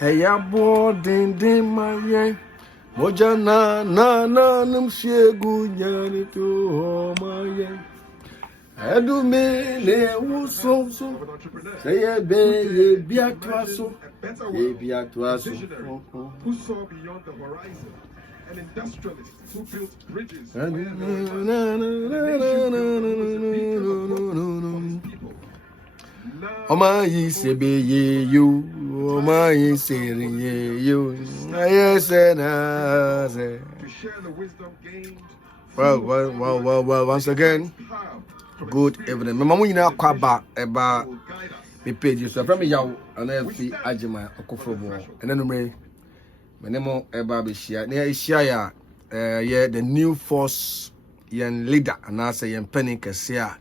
Eya bo din maye. Moja na namshegu nyani to maye. Edu me le wuso so. Say ye biatwaso. Ye biatwaso. Who saw beyond the horizon? An industrialist who built bridges. Oma yi sebe ye you, oma yi seri ye you. Ayese na se. To share the wisdom gained. Well, once again, good evening. My mama yina kwaba eba me page so from me yaw ana fi agema okofrobo. And then me name eba be share. Na share ya the new force yen leader and I say yen penny kese a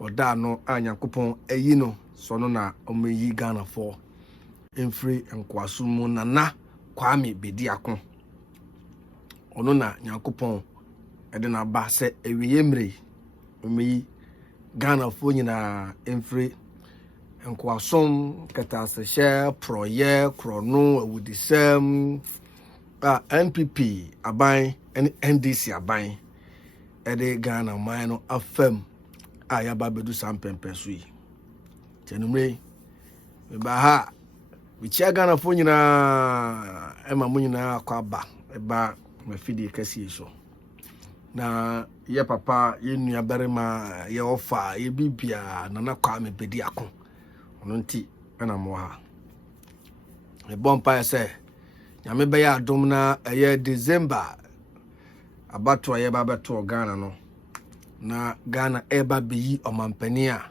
oda no anyankopon ayi no so no na omeyi Ghana for emfree enkwaso mu nana Kwame Bediako ono na nyankopon ede na ba se ewiye mre omeyi Ghana for nyina emfree enkwaso kata se share proye krono awudisem NPP aban and NDC aban ede Ghana man no afam ayaba bedu sampempe so yi tenumre me ba ha we chia Ghana fo nyina ema mo nyina akwaba eba mafidi kase so na ye papa ye nua berema ye ofa ye bibia nana Kwame Bediako ono nti na mo ha e bompa se nyame be ya adom na ye December abato ye ba beto Ghana no na Ghana eba beyi omampani a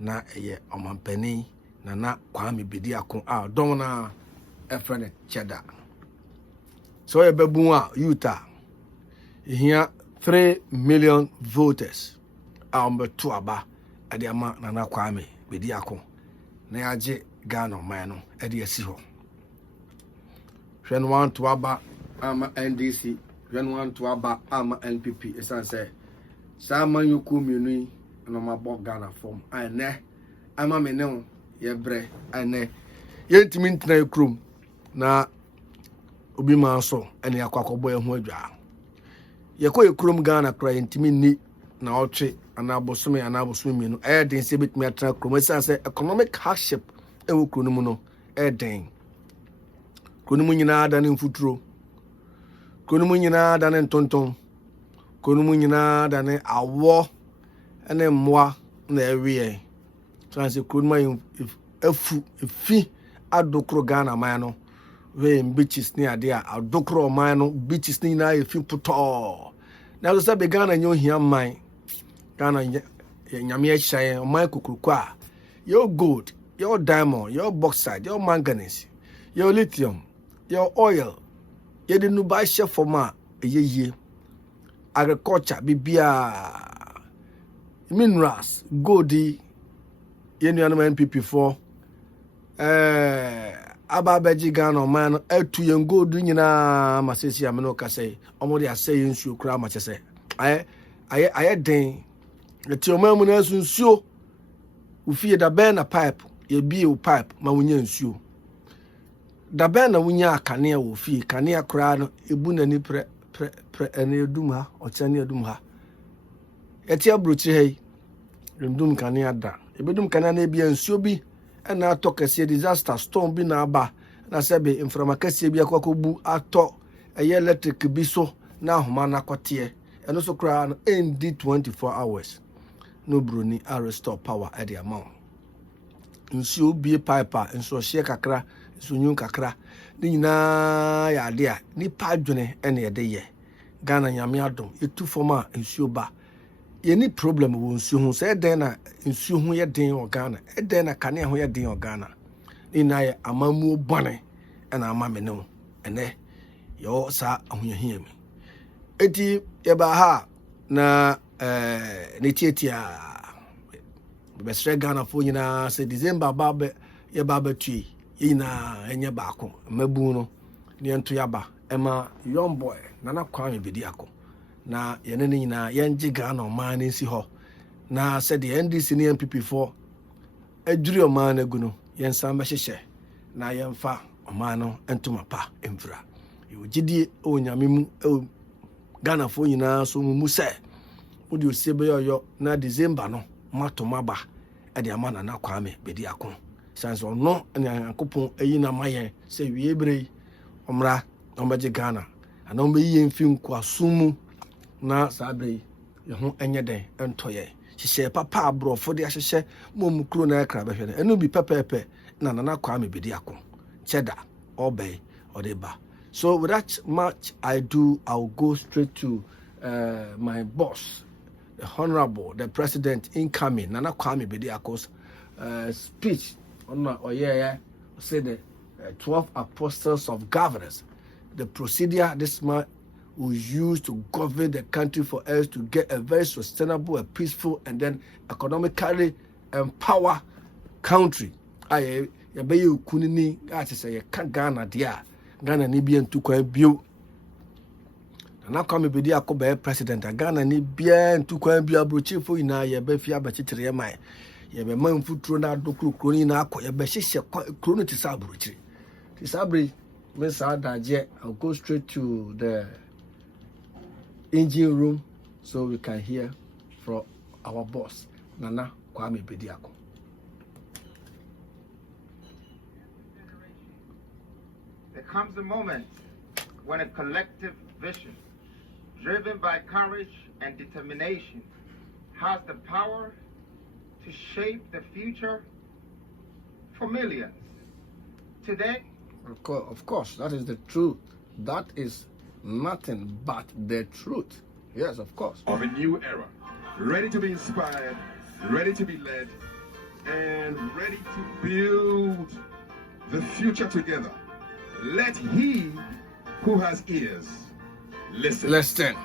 na eye omampani na Kwame Bediako a dom na efrene cheda so ye bebu a yuta here 3 million voters a ombeto aba ade ama na Kwame Bediako na yaje Ghana man no ade asi ho hwen wan to aba ama NDC hwen wan to aba ama NPP esan say Sama yoku mienu no mabọ Ghana form ane ama me ne ye bre ane ye ntimi ntena ekrum na obi ma so ene akwakobo ehu adwa ye ko ekrum Ghana kra ntimi ni na otwe anabosome mienu den se betimi atena krum esan say economic hardship ewo kronum no den kronum nyina da ne mfuturo kronum nyina da ne ntonton konumu nyina da ne awo ene mmoa na ewie transe konuma afu efi adokro Ghana man no we beaches ni ade a adokro man no beaches ni na efi puto na so say be Ghana nyo hia man Ghana nyame a hyan man kukuruku a your gold your diamond your bauxite your manganese your lithium your oil ye de nu ba hye forma eyeye agriculture bibia minerals gold yenuanum NPP for ababeji Ghana man atu yen gold nyina masesi ameno ka say omode asay nsuo kura ma chese aye den eti omamu na nsuo ufie da ben na pipe ye bie o pipe ma wonya nsuo da ben na wonya akane wo fie kane akura no ebu na ni pre ene eduma ochane eduma eti abrochi hey ndum kane ada ebedum kane na bia nsuo bi na atokese disaster storm bi na aba na sebe inframakase bi akwakobu ato eye electric bi so na ahoma na kote eno so kra no endi 24 hours no broni a restore power at the amount nsuo bi pipe nso hye kakra nso nyun kakra ni nyina ya ade a ni padwene ene yede ye Ghana nyame adom etu forma nsuo ba ye ni problem wo nsuo hu se den na nsuo hu ye den o Ghana den na kane ho ye den o Ghana ni na ye amamu bone ena amame no ene yo sa ahoyahia mi eti ye ba ha na ne tietia besre Ghana fo nyina se December babe ye babe tui yina enye baako mabu no ne ento yaba ema young boy nana Kwame Bediako na yene ne nyina yenje Ghana man nsi ho na se de NDC ne NPP for adwiri o man agu no yensa mehyehyɛ na yemfa omano entuma pa emfra yogidie onyame mu Ghana fo nyina so mu se wodi osebe yoyo na December no matomaba e de amana na Kwame Bediako sans ono na Yankopon eyi na mayen se wiebre omra ombaje Ghana ana ombeyi mfi nkwasomu na sabre ye ho enye den entoye hihye papa abrofo de ahihye mom kro na ekra behwe eno bi pepepe na Nana Kwame Bediako cheda obey odeba. So with that much I do, I'll go straight to my boss, the Honorable, the President incoming, Nana Kwame Bediako's speech on say the 12 apostles of governance. The procedure this man will use to govern the country for us to get a very sustainable, a peaceful, and then economically empower country. I be you kunini, I say, can't Ghana dear. Ghana ni bien tu kwa bio. Na Kwame Bediako be president. Ghana ni bien tu kwa bio abrochifo ina ye be fia ba chichire mai. Ye be man futuro na dokru kroni na akọ ye be hihye kroni ti sa abrochire. Ti sabri me sa daje. I'll go straight to the engine room so we can hear from our boss Nana Kwame Bediako. There comes a moment when a collective vision, driven by courage and determination, has the power to shape the future for millions. Today, of course, that is the truth. That is nothing but the truth. Yes, of course. Of a new era, ready to be inspired, ready to be led, and ready to build the future together. Let he who has ears listen. Listen.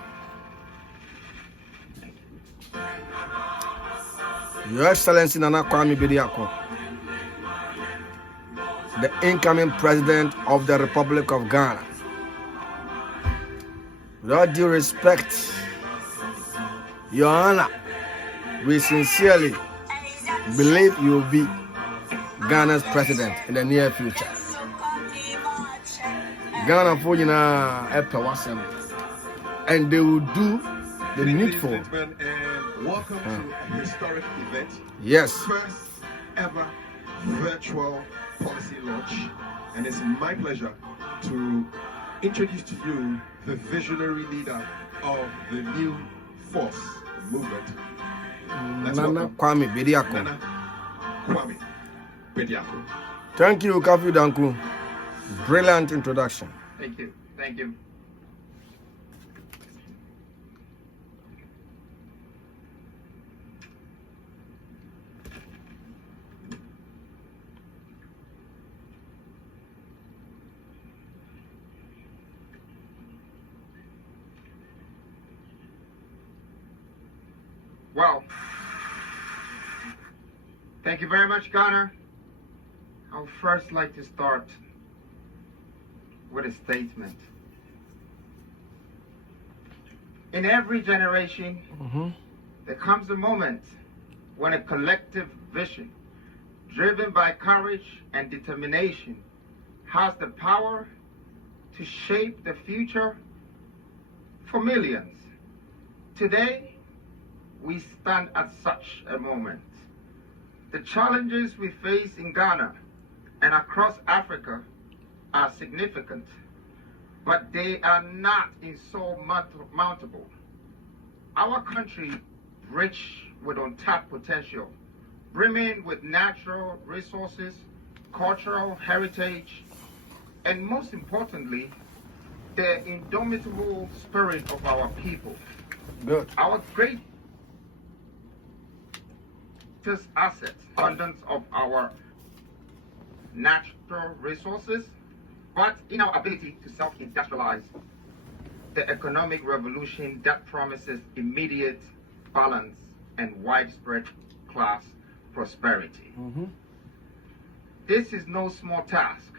Your Excellency Nana Kwame Bediako, the incoming President of the Republic of Ghana. With all due respect, Your Honor, we sincerely believe you will be Ghana's President in the near future. Ghana for wasem, and they will do the needful. And welcome to a historic event. Yes. First ever virtual policy launch, and it's my pleasure to introduce to you the visionary leader of the new force movement. Nana Kwame Bediako. Nana Kwame Bediako. Thank you, Kafi Danku. Brilliant introduction. thank you, thank you. Well, thank you very much, Ghana. I would first like to start with a statement. In every generation, there comes a moment when a collective vision, driven by courage and determination, has the power to shape the future for millions. Today, we stand at such a moment. The challenges we face in Ghana and across Africa are significant, but they are not insurmountable. Our country, rich with untapped potential, brimming with natural resources, cultural heritage, and most importantly, the indomitable spirit of our people. Good. Our greatest asset, abundance of our natural resources, but in our ability to self-industrialize, the economic revolution that promises immediate balance and widespread class prosperity. This is no small task.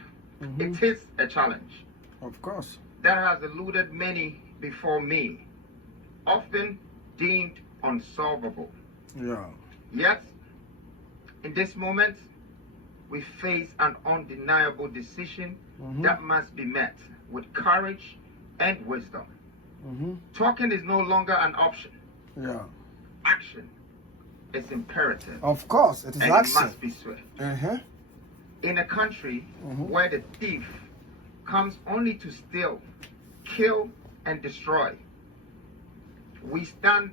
It is a challenge. Of course. That has eluded many before me, often deemed unsolvable. Yeah. Yet, in this moment, we face an undeniable decision that must be met with courage and wisdom. Talking is no longer an option. Yeah. Action is imperative. Of course, it is and action. It must be swift. Uh-huh. In a country where the thief comes only to steal, kill, and destroy, we stand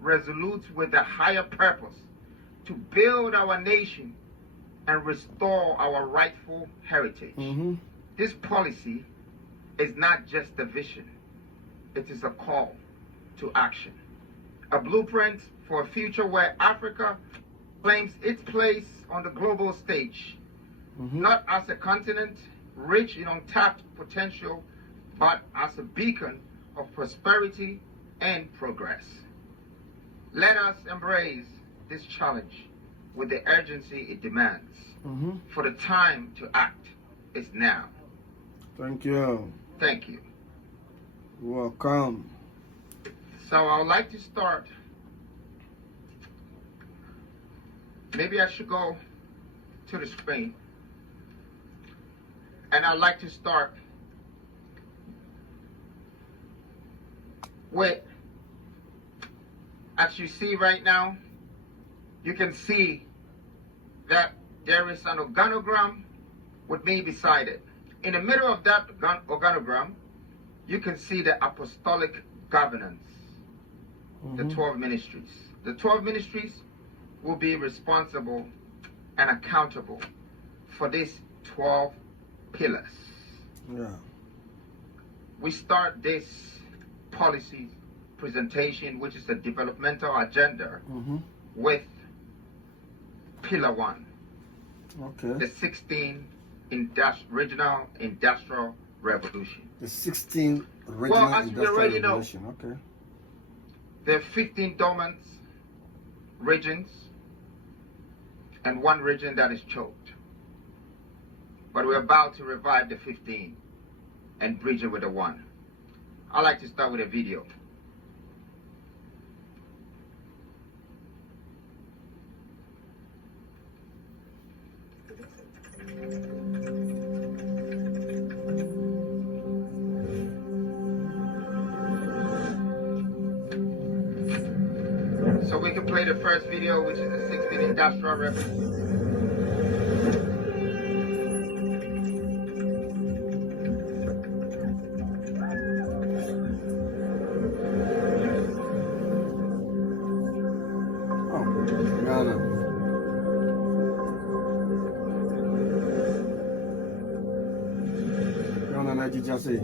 resolute with a higher purpose to build our nation and restore our rightful heritage. This policy is not just a vision, it is a call to action. A blueprint for a future where Africa claims its place on the global stage, not as a continent rich in untapped potential, but as a beacon of prosperity and progress. Let us embrace this challenge with the urgency it demands. For the time to act is now. Thank you. Thank you. Welcome. So I would like to start. Maybe I should go to the screen. And I'd like to start with, as you see right now, you can see that there is an organogram with me beside it. In the middle of that organogram, you can see the apostolic governance, the 12 ministries. The 12 ministries will be responsible and accountable for these 12 pillars. Yeah. We start this policy presentation, which is a developmental agenda, with pillar 1. Okay. The 16th regional industrial revolution. The 16th regional as we industrial already know, revolution. Okay. There are 15 dormant regions and 1 region that is choked. But we're about to revive the 15 and bridge it with the 1. I like to start with a video. So we can play the first video, which is the 16th industrial revolution. Just say.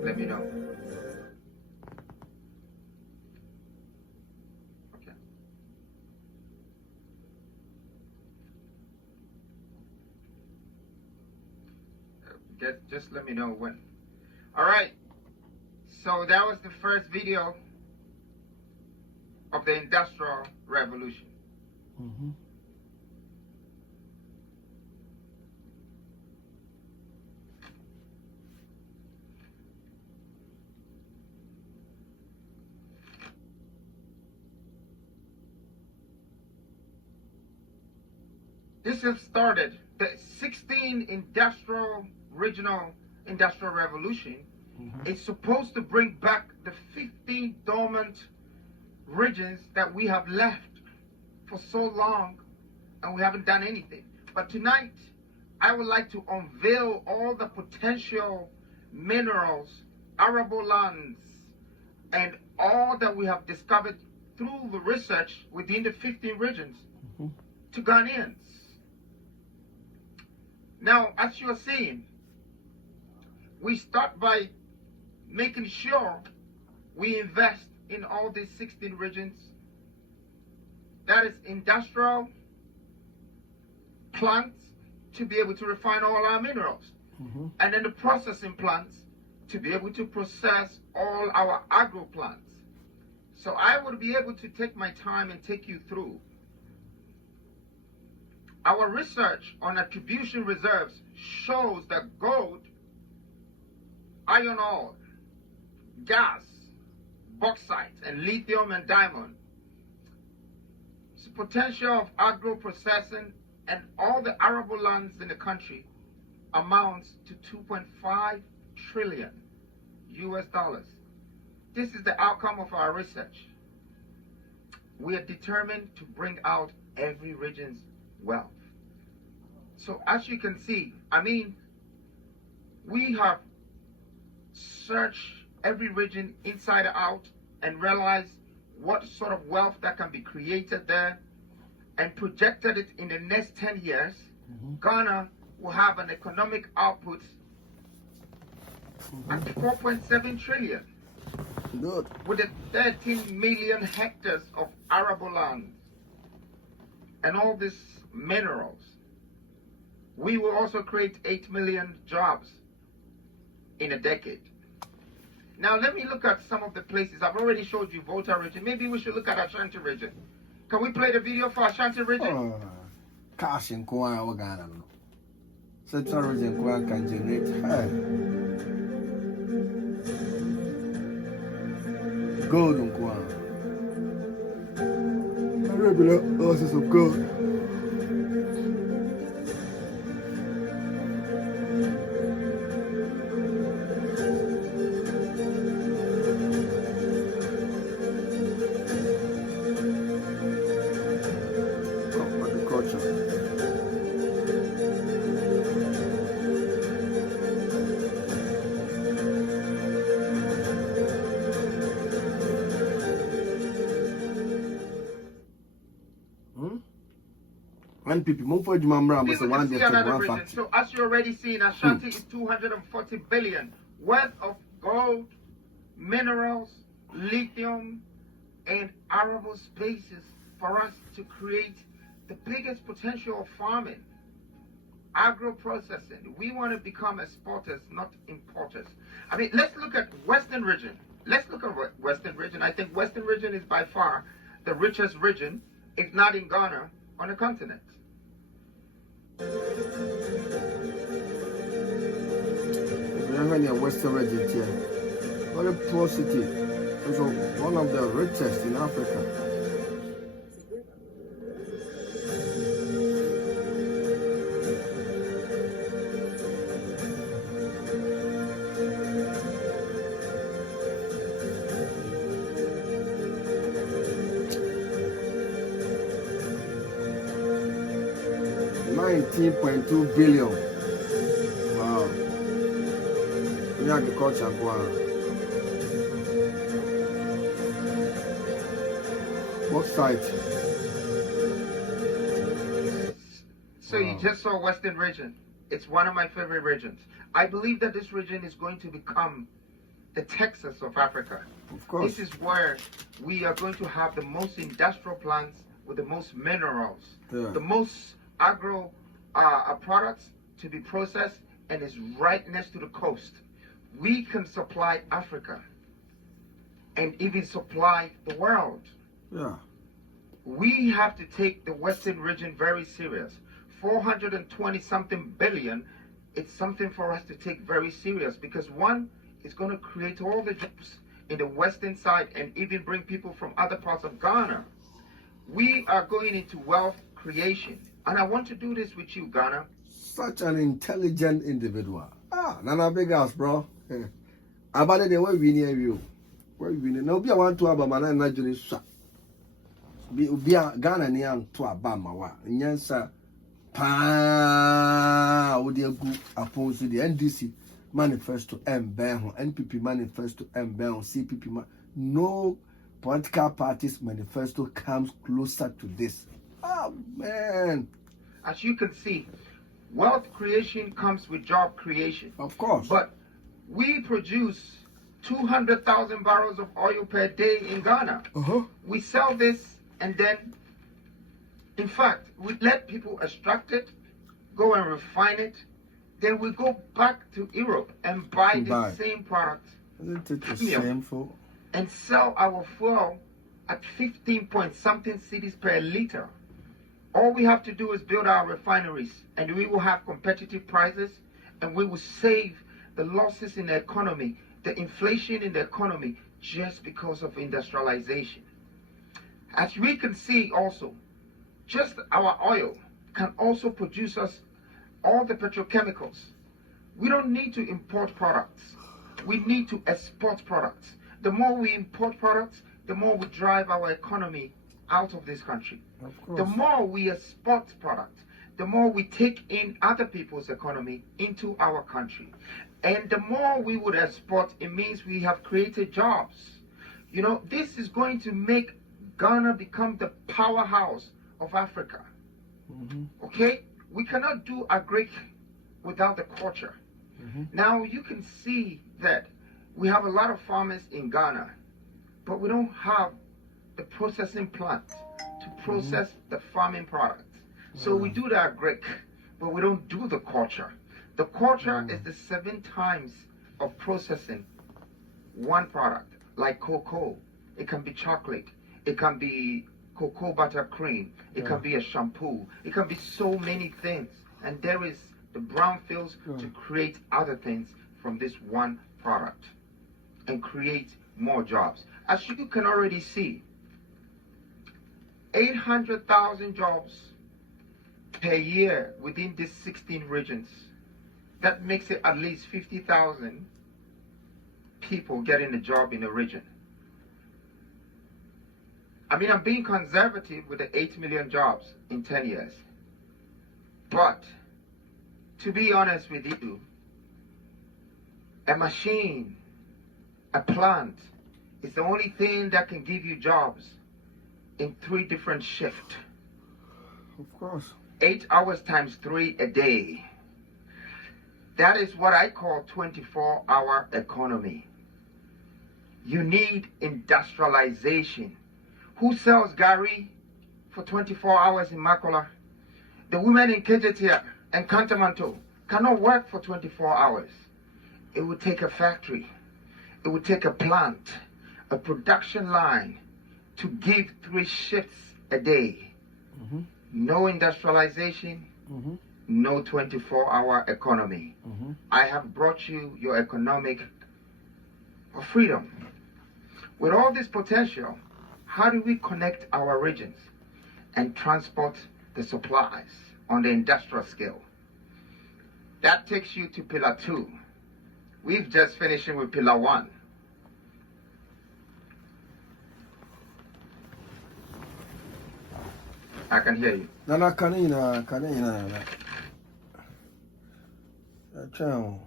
Let me know. Okay. Just let me know when. All right. So that was the first video of the Industrial Revolution. This has started the 16th regional industrial revolution. It's supposed to bring back the 15 dormant regions that we have left for so long and we haven't done anything. But tonight, I would like to unveil all the potential minerals arable lands and all that we have discovered through the research within the 15 regions to Ghanaians. Now, as you are seeing, we start by making sure we invest in all these 16 regions. That is industrial plants to be able to refine all our minerals. And then the processing plants to be able to process all our agro plants. So I would be able to take my time and take you through our research on attribution reserves shows that gold, iron ore, gas, bauxite, and lithium and diamond, the potential of agro processing and all the arable lands in the country amounts to 2.5 trillion US dollars. This is the outcome of our research. We are determined to bring out every region's wealth. So as you can see, we have searched every region inside out and realized what sort of wealth that can be created there and projected it in the next 10 years. Ghana will have an economic output at 4.7 trillion. Good. With the 13 million hectares of arable land and all these minerals. We will also create 8 million jobs in a decade. Now let me look at some of the places. I've already showed you Volta region. Maybe we should look at Ashanti region. Can we play the video for Ashanti region? Cash in Kwame or Ghana. Central region Kwame can generate gold in Kwame. Regular ounces of gold. One people, more for Jumamra, People can see another region. So as you already seen, Ashanti is 240 billion worth of gold, minerals, lithium, and arable spaces for us to create the biggest potential of farming, agro-processing. We want to become exporters, not importers. Let's look at Western region. Western region. I think Western region is by far the richest region, if not in Ghana, on the continent. Western region here, very poor city, also one of the richest in Africa. $19.2 billion. Wow. In agriculture, bauxite. So you just saw Western region. It's one of my favorite regions. I believe that this region is going to become the Texas of Africa. Of course. This is where we are going to have the most industrial plants with the most minerals, the most agro products to be processed, and is right next to the coast. We can supply Africa and even supply the world. Yeah. We have to take the Western region very serious. 420 something billion, it's something for us to take very serious, because one is going to create all the jobs in the western side and even bring people from other parts of Ghana. We are going into wealth creation, and I want to do this with you, Ghana. Such an intelligent individual. Nana big house, bro. About it, where we near you. Where we near. No, be a one to Abama, and not just be a Ghana near to Abama. Yes, sir. Pa, would you go opposed to the NDC? manifesto NPP manifesto CPP no political party's manifesto comes closer to this. Oh man. As you can see, wealth creation comes with job creation. Of course. But we produce 200,000 barrels of oil per day in Ghana. We sell this and then, in fact, we let people extract it, go and refine it, then we go back to Europe and buy the same product. Isn't it shameful? And sell our fuel at 15 point something cedis per liter. All we have to do is build our refineries and we will have competitive prices and we will save the losses in the economy, the inflation in the economy, just because of industrialization. As we can see also, just our oil can also produce us all the petrochemicals. We don't need to import products. We need to export products. The more we import products, the more we drive our economy out of this country. The more we export products, the more we take in other people's economy into our country. And the more we would export, it means we have created jobs. You know, this is going to make Ghana become the powerhouse of Africa. Okay? We cannot do agric without the culture. Now you can see that we have a lot of farmers in Ghana, but we don't have the processing plant to process the farming products. So we do the agric, but we don't do the culture. The culture is the 7 times of processing one product, like cocoa. It can be chocolate. It can be cocoa butter cream. It can be a shampoo. It can be so many things. And there is the brownfields to create other things from this one product and create more jobs. As you can already see, 800,000 jobs per year within these 16 regions. That makes it at least 50,000 people getting a job in a region. I mean, I'm being conservative with the 8 million jobs in 10 years. But to be honest with you, a machine, a plant, is the only thing that can give you jobs in 3 different shifts. Of course. 8 hours times 3 a day. That is what I call 24-hour economy. You need industrialization. Who sells Gary for 24 hours in Makola? The women in Kejetia and Kantamanto cannot work for 24 hours. It would take a factory. It would take a plant, a production line to give 3 shifts a day. No industrialization, no 24-hour economy. I have brought you your economic freedom. With all this potential, how do we connect our regions and transport the supplies on the industrial scale? That takes you to Pillar 2. We've just finished with Pillar 1. I can hear you. Nana kanina. Ciao.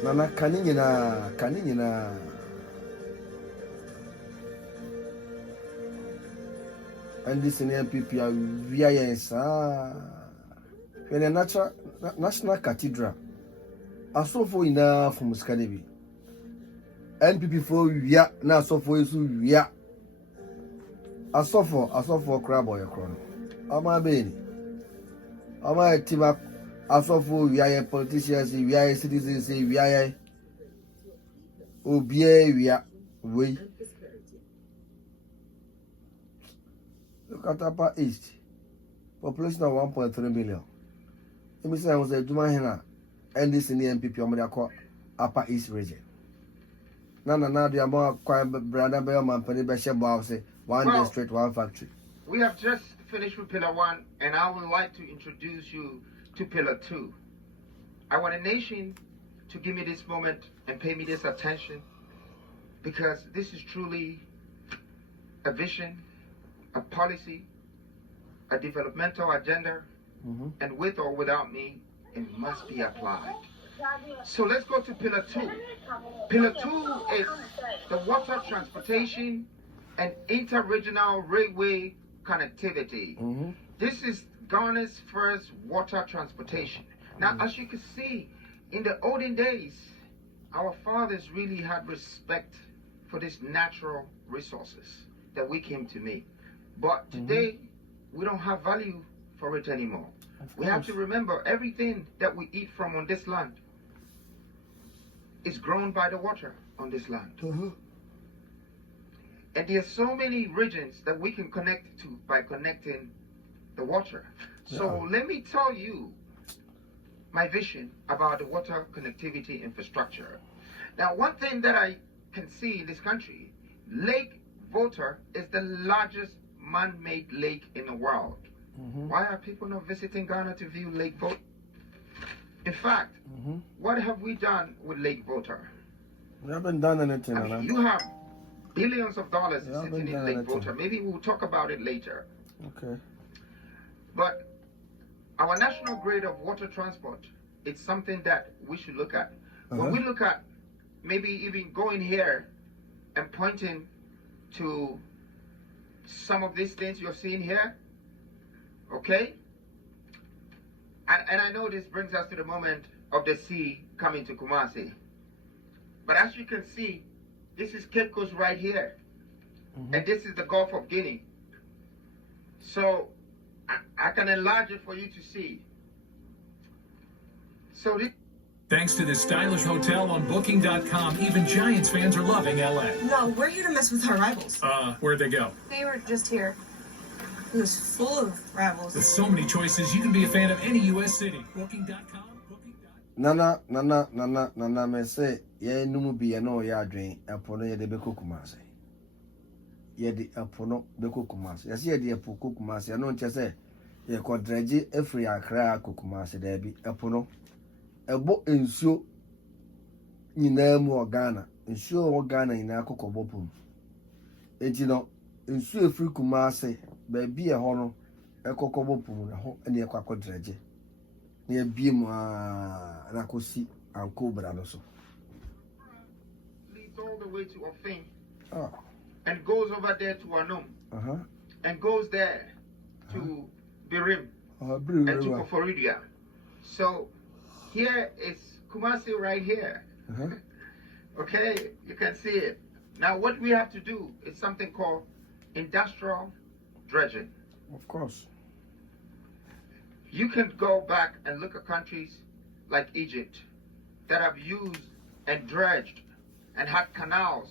Nana kanina. And this in MPP when a national cathedral I saw for enough from Muscanebi. NPP for now so for you I saw for crab or a crown. Ama Beni. Ama Tiba I saw for politicians, citizens, Obie, we. Look at Upper East. Population of 1.3 million. Let me say I was a Jumahina and this in the MPP Bediako Upper East region. Nana, the more crime brother Bellman, Penny Bishop, one district, one factory. We have just finished with Pillar 1, and I would like to introduce you to Pillar 2. I want a nation to give me this moment and pay me this attention, because this is truly a vision, a policy, a developmental agenda, and with or without me, it must be applied. So let's go to Pillar 2. Pillar 2 is the water transportation and inter-regional railway connectivity. This is Ghana's first water transportation. Now, as you can see, in the olden days, our fathers really had respect for these natural resources that we came to meet. But today, we don't have value for it anymore. We have to remember everything that we eat from on this land is grown by the water on this land. And there are so many regions that we can connect to by connecting the water. So let me tell you my vision about the water connectivity infrastructure. Now, one thing that I can see in this country, Lake Volta is the largest man-made lake in the world. Why are people not visiting Ghana to view Lake Volta? In fact, what have we done with Lake Volta? We haven't done anything. I mean, you have billions of dollars sitting in Lake Volta. Maybe we'll talk about it later. Okay. But our national grid of water transport, it's something that we should look at. When we look at maybe even going here and pointing to some of these things you're seeing here, okay? And I know this brings us to the moment of the sea coming to Kumasi. But as you can see, this is Cape Coast right here. And this is the Gulf of Guinea. So I can enlarge it for you to see. So this. Thanks to this stylish hotel on Booking.com, even Giants fans are loving LA. No, we're here to mess with our rivals. Where'd they go? They were just here. It was full of rivals. With so many choices, you can be a fan of any U.S. city. Booking.com. Nana, me say, ye numu bi ye no ya adwen, epo no ye de beko Kumasi. Ye de epo no beko Kumasi. Ye se ye de epo ko Kumasi, no nche se ye ko dreji efri Accra ko Kumasi da bi epo no. Ebo ensuo nyina mu Ghana. Ensuo o Ghana nyina akoko bopum. Enti no ensuo efri Kumasi ba bi e ho no ekoko bopum na ho ene ekwa dreji. Near Bim Rakosi and Cobra also. Leads all the way to Ofin and goes over there to Anum and goes there to Birim and to Koforidia. So here is Kumasi right here. Okay, you can see it. Now what we have to do is something called industrial dredging. Of course. You can go back and look at countries like Egypt that have used and dredged and had canals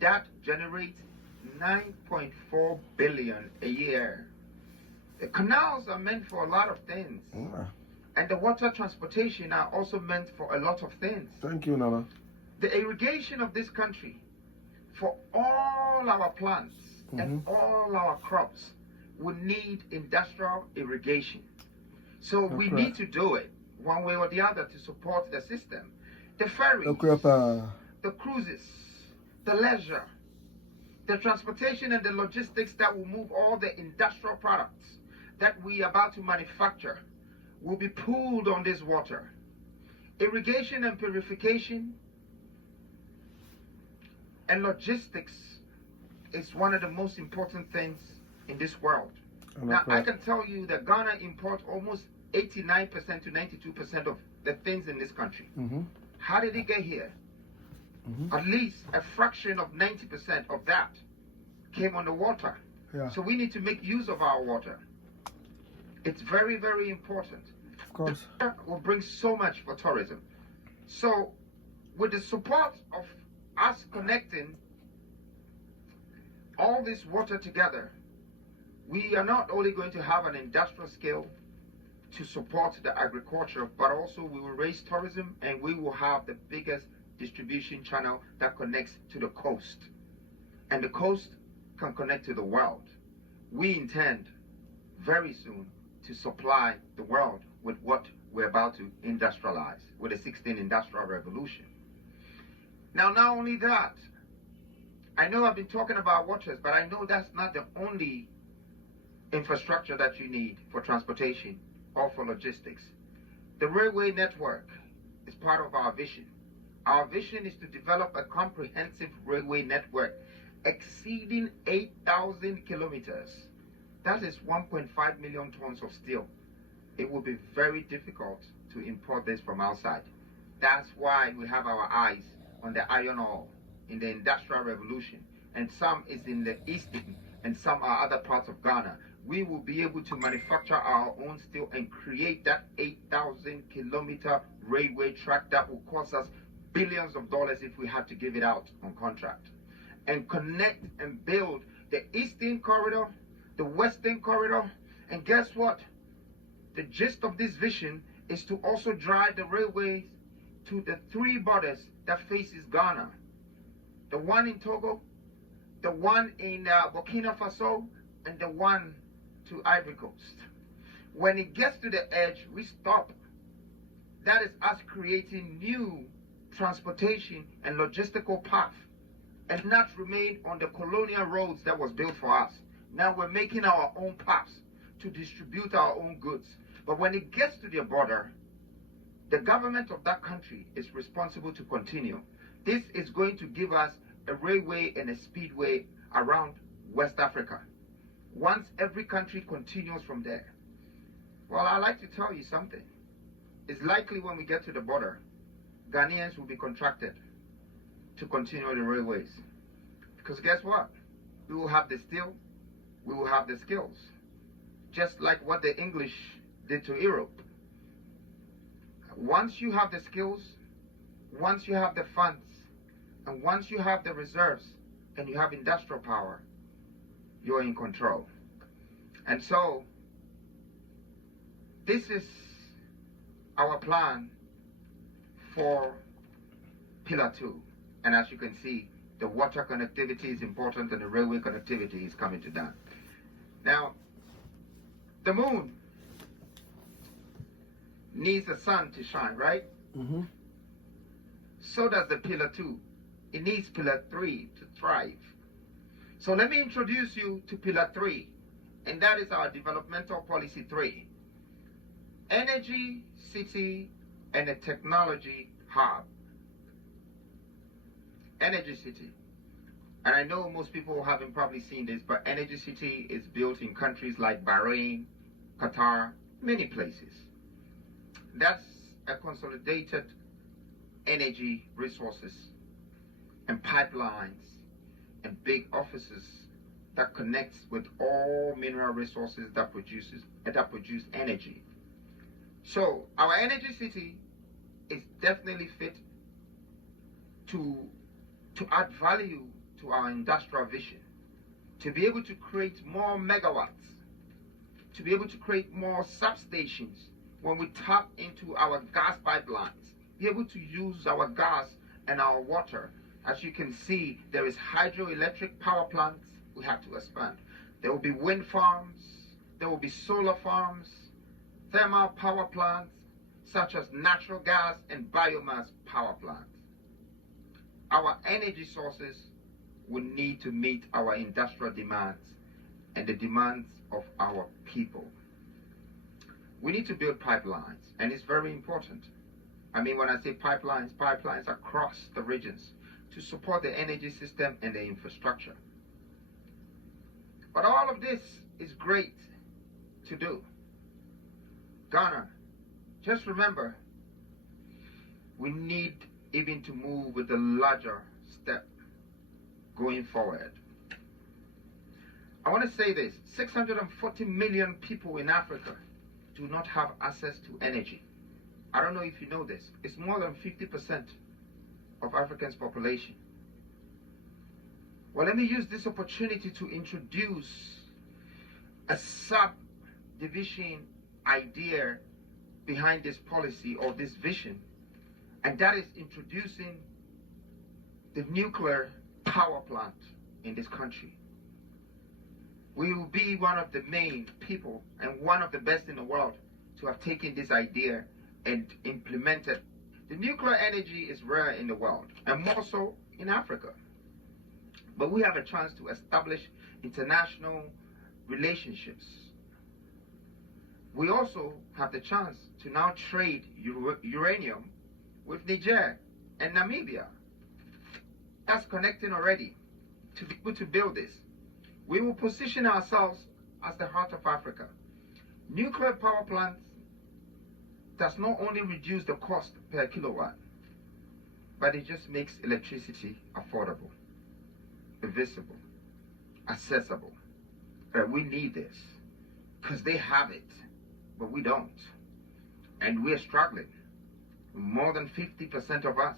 that generate 9.4 billion a year. The canals are meant for a lot of things. And the water transportation are also meant for a lot of things. Thank you, Nana. The irrigation of this country for all our plants and all our crops will need industrial irrigation. So we need to do it one way or the other to support the system. The ferries, the cruises, the leisure, the transportation and the logistics that will move all the industrial products that we are about to manufacture will be pooled on this water. Irrigation and purification and logistics is one of the most important things in this world. Now, I can tell you that Ghana imports almost 89% to 92% of the things in this country. How did it get here? At least a fraction of 90% of that came on the water. So we need to make use of our water. It's very, very important. Of course. It will bring so much for tourism. So with the support of us connecting all this water together, we are not only going to have an industrial scale to support the agriculture, but also we will raise tourism and we will have the biggest distribution channel that connects to the coast. And the coast can connect to the world. We intend very soon to supply the world with what we're about to industrialize with the 16th Industrial Revolution. Now, not only that, I know I've been talking about waters, but I know that's not the only infrastructure that you need for transportation or for logistics. The railway network is part of our vision. Our vision is to develop a comprehensive railway network exceeding 8,000 kilometers. That is 1.5 million tons of steel. It will be very difficult to import this from outside. That's why we have our eyes on the iron ore in the Industrial Revolution, and some is in the eastern and some are other parts of Ghana. We will be able to manufacture our own steel and create that 8,000 kilometer railway track that will cost us billions of dollars if we had to give it out on contract, and connect and build the eastern corridor, the western corridor. And guess what? The gist of this vision is to also drive the railways to the 3 borders that faces Ghana. The one in Togo, the one in Burkina Faso, and the one to Ivory Coast. When it gets to the edge, we stop. That is us creating new transportation and logistical path, and not remain on the colonial roads that was built for us. Now we're making our own paths to distribute our own goods. But when it gets to the border, the government of that country is responsible to continue. This is going to give us a railway and a speedway around West Africa. Once every country continues from there. Well, I'd like to tell you something. It's likely when we get to the border, Ghanaians will be contracted to continue the railways. Because guess what? We will have the steel, we will have the skills. Just like what the English did to Europe. Once you have the skills, once you have the funds, and once you have the reserves, and you have industrial power, you're in control. And so, this is our plan for Pillar 2. And as you can see, the water connectivity is important and the railway connectivity is coming to that. Now, the moon needs the sun to shine, right? Mm-hmm. So does the Pillar 2. It needs Pillar 3 to thrive. So let me introduce you to Pillar 3, and that is our developmental policy 3. Energy, city, and a technology hub. Energy city. And I know most people haven't probably seen this, but Energy City is built in countries like Bahrain, Qatar, many places. That's a consolidated energy resources and pipelines and big offices that connects with all mineral resources that produce energy. So our Energy City is definitely fit to add value to our industrial vision, to be able to create more megawatts, to be able to create more substations when we tap into our gas pipelines, be able to use our gas and our water. As you can see, there is hydroelectric power plants we have to expand. There will be wind farms, there will be solar farms, thermal power plants, such as natural gas and biomass power plants. Our energy sources will need to meet our industrial demands and the demands of our people. We need to build pipelines, and it's very important. I mean, when I say pipelines, pipelines across the regions to support the energy system and the infrastructure. But all of this is great to do. Ghana, just remember, we need even to move with a larger step going forward. I want to say this, 640 million people in Africa do not have access to energy. I don't know if you know this. It's more than 50% of Africa's population. Well, let me use this opportunity to introduce a subdivision idea behind this policy or this vision, and that is introducing the nuclear power plant in this country. We will be one of the main people and one of the best in the world to have taken this idea and implemented. The nuclear energy is rare in the world, and more so in Africa. But we have a chance to establish international relationships. We also have the chance to now trade uranium with Niger and Namibia. That's connecting already to be able to build this. We will position ourselves as the heart of Africa. Nuclear power plants does not only reduce the cost per kilowatt, but it just makes electricity affordable, visible, accessible. We need this because they have it, but we don't. And we're struggling. More than 50% of us,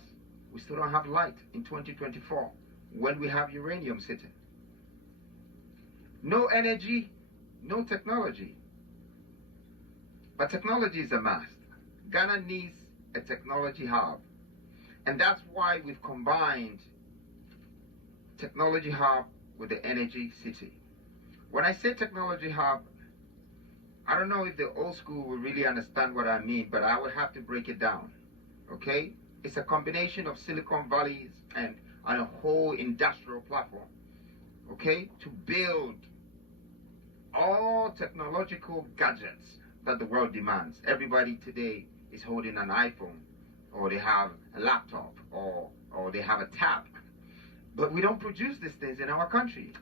we still don't have light in 2024 when we have uranium sitting. No energy, no technology. But technology is a must. Ghana needs a technology hub. And that's why we've combined technology hub with the energy city. When I say technology hub, I don't know if the old school will really understand what I mean, but I would have to break it down. Okay? It's a combination of Silicon Valleys and a whole industrial platform. Okay? To build all technological gadgets that the world demands. Everybody today is holding an iPhone, or they have a laptop, or they have a tab. But we don't produce these things in our country.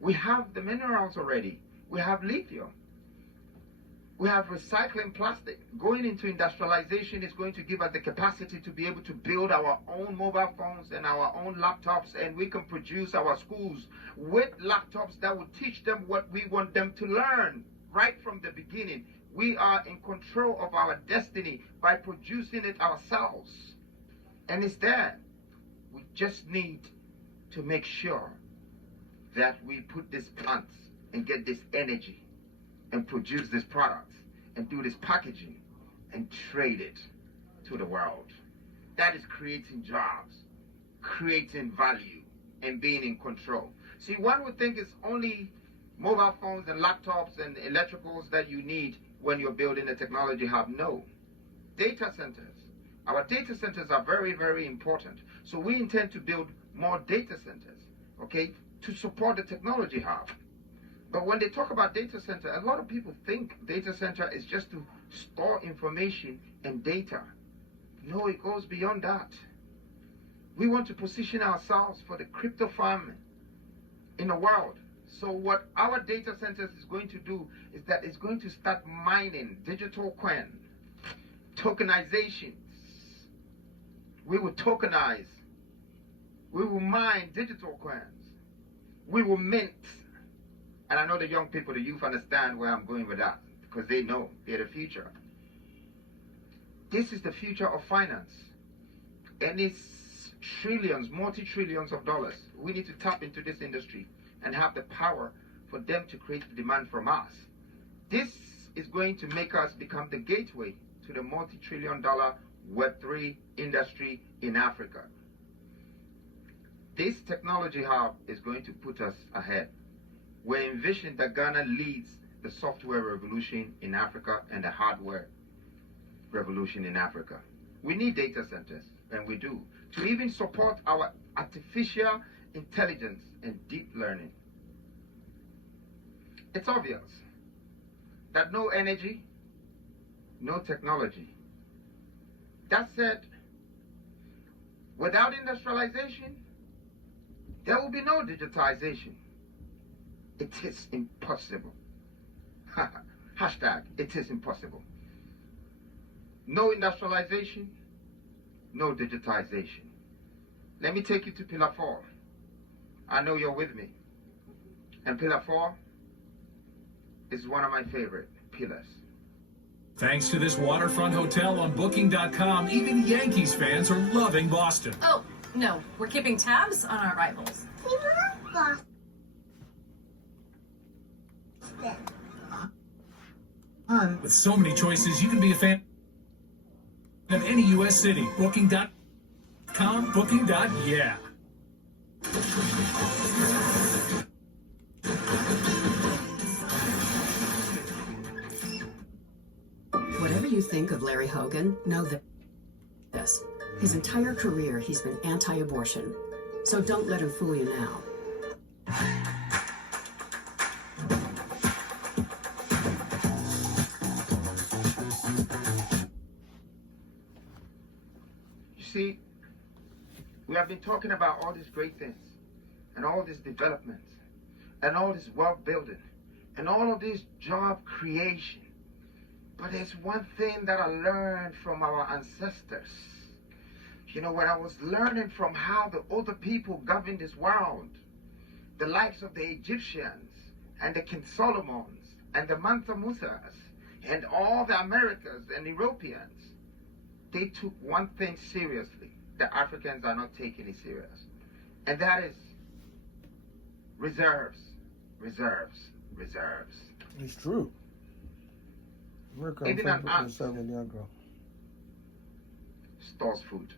We have the minerals already. We have lithium. We have recycling plastic. Going into industrialization is going to give us the capacity to be able to build our own mobile phones and our own laptops, and we can produce our schools with laptops that will teach them what we want them to learn right from the beginning. We are in control of our destiny by producing it ourselves. And it's there. We just need to make sure that we put these plants and get this energy and produce these products and do this packaging and trade it to the world. That is creating jobs, creating value, and being in control. See, one would think it's only mobile phones and laptops and electricals that you need when you're building a technology hub. No. Data centers. Our data centers are very, very important. So we intend to build more data centers, okay, to support the technology hub. But when they talk about data center, a lot of people think data center is just to store information and data. No, it goes beyond that. We want to position ourselves for the crypto farming in the world. So what our data centers is going to do is that it's going to start mining digital coin, tokenizations. We will tokenize. We will mine digital coins. We will mint. And I know the young people, the youth understand where I'm going with that because they know they're the future. This is the future of finance. And it's trillions, multi-trillions of dollars. We need to tap into this industry and have the power for them to create the demand from us. This is going to make us become the gateway to the multi-trillion-dollar Web3 industry in Africa. This technology hub is going to put us ahead. We envision that Ghana leads the software revolution in Africa and the hardware revolution in Africa. We need data centers, and we do, to even support our artificial intelligence and deep learning. It's obvious that no energy, no technology. That said, without industrialization, there will be no digitization. It is impossible. Hashtag, it is impossible. No industrialization, no digitization. Let me take you to Pillar 4. I know you're with me. And Pillar 4 is one of my favorite pillars. Thanks to this waterfront hotel on Booking.com, even Yankees fans are loving Boston. Oh, no, we're keeping tabs on our rivals. With so many choices, you can be a fan of any U.S. city. Booking.com, Booking.yeah. you think of Larry Hogan, know this. His entire career, he's been anti-abortion. So don't let him fool you now. You see, we have been talking about all these great things, and all this development, and all this wealth building, and all of this job creation. But there's one thing that I learned from our ancestors. You know, when I was learning from how the other people governed this world, the likes of the Egyptians, and the King Solomons, and the Mansa Musas, and all the Americans and Europeans, they took one thing seriously. The Africans are not taking it serious. And that is reserves, reserves, reserves. It's true. Even an ant stores food.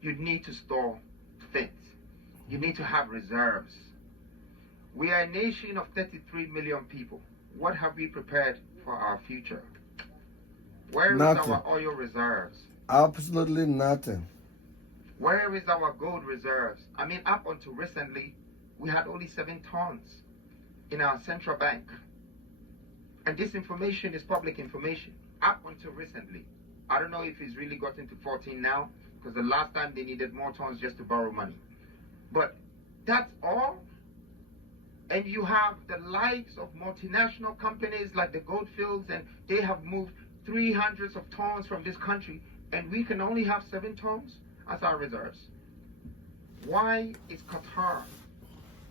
You need to store things. You need to have reserves. We are a nation of 33 million people. What have we prepared for our future? Where is our oil reserves? Absolutely nothing. Where is our gold reserves? I mean, up until recently, we had only 7 tons in our central bank. And this information is public information. Up until recently. I don't know if it's really gotten to 14 now, because the last time they needed more tons just to borrow money. But that's all. And you have the likes of multinational companies like the Goldfields, and they have moved 300s of tons from this country, and we can only have 7 tons as our reserves. Why is Qatar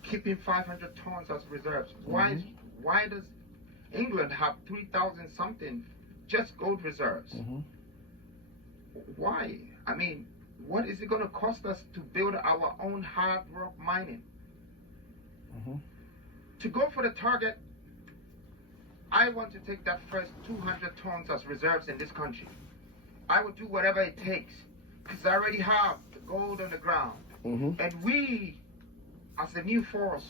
keeping 500 tons as reserves? Why does England have 3,000 something just gold reserves? Why? I mean, what is it going to cost us to build our own hard rock mining? To go for the target, I want to take that first 200 tons as reserves in this country. I would do whatever it takes, because I already have the gold on the ground. And we, as the new force,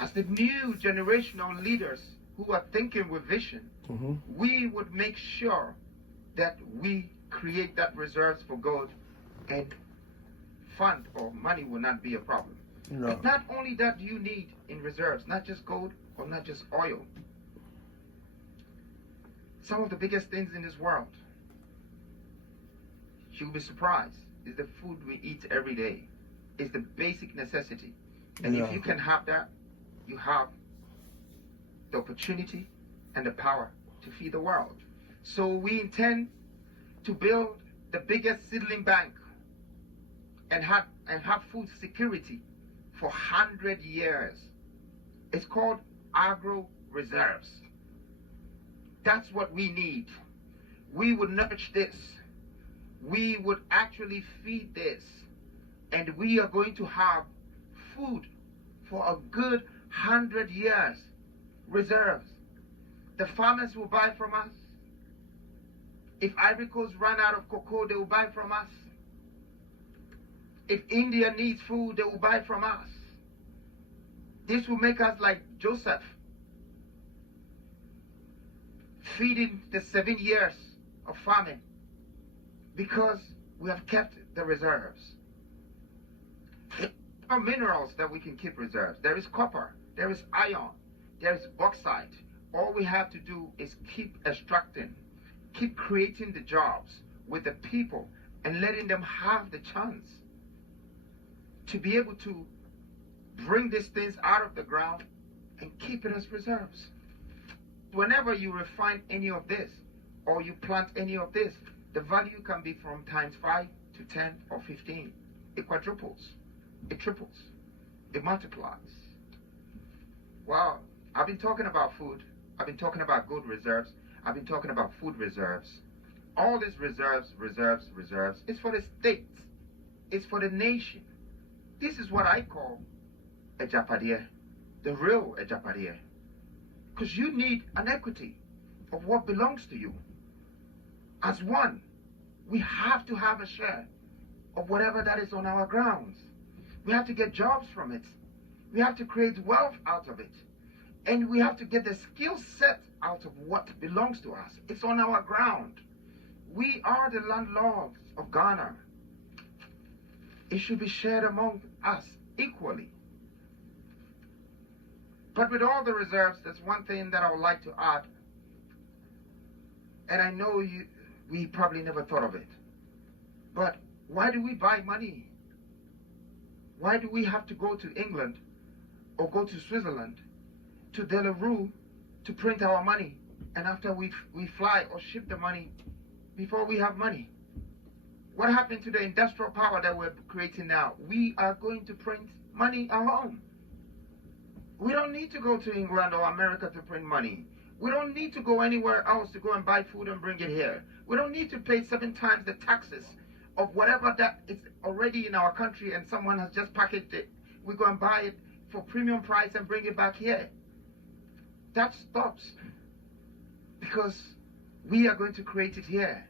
as the new generational leaders who are thinking with vision, we would make sure that we create that reserves for gold, and fund or money will not be a problem. But not only that do you need in reserves, not just gold or not just oil. Some of the biggest things in this world, you'll be surprised, is the food we eat every day. It's the basic necessity. And if you can have that, you have the opportunity and the power to feed the world. So we intend to build the biggest seedling bank and have food security for 100 years. It's called agro reserves. That's what we need. We would nurture this. We would actually feed this. And we are going to have food for a good 100 years. Reserves. The farmers will buy from us. If Ivory Coast run out of cocoa, they will buy from us. If India needs food, they will buy from us. This will make us like Joseph, feeding the 7 years of famine, because we have kept the reserves. There are minerals that we can keep reserves. There is copper, there is iron, there is bauxite. All we have to do is keep extracting, keep creating the jobs with the people, and letting them have the chance to be able to bring these things out of the ground and keep it as reserves. Whenever you refine any of this, or you plant any of this, the value can be from times 5 to 10 or 15. It quadruples, it triples, it multiplies. Wow, I've been talking about food, I've been talking about good reserves, I've been talking about food reserves. All these reserves, it's for the states, it's for the nation. This is what I call a Japadia, the real Japadia. Because you need an equity of what belongs to you. As one, we have to have a share of whatever that is on our grounds. We have to get jobs from it. We have to create wealth out of it. And we have to get the skill set out of what belongs to us. It's on our ground. We are the landlords of Ghana. It should be shared among us equally. But with all the reserves, there's one thing that I would like to add, and I know we probably never thought of it. But why do we buy money? Why do we have to go to England or go to Switzerland, to Delarue, to print our money? And after we fly or ship the money, before we have money? What happened to the industrial power that we're creating now? We are going to print money at home. We don't need to go to England or America to print money. We don't need to go anywhere else to go and buy food and bring it here. We don't need to pay 7 times the taxes of whatever that is already in our country and someone has just packaged it. We go and buy it for premium price and bring it back here. That stops because we are going to create it here.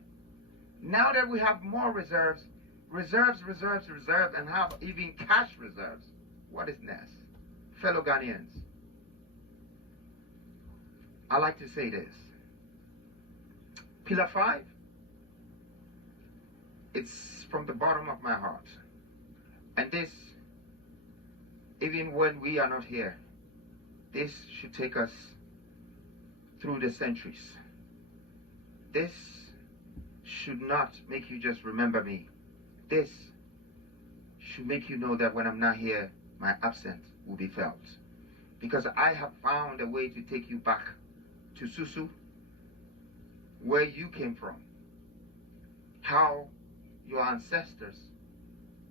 Now that we have more reserves, and have even cash reserves, what is next? Fellow Ghanaians, I like to say this. Pillar 5, it's from the bottom of my heart. And this, even when we are not here, this should take us through the centuries. This should not make you just remember me. This should make you know that when I'm not here, my absence will be felt. Because I have found a way to take you back to Susu, where you came from. How your ancestors,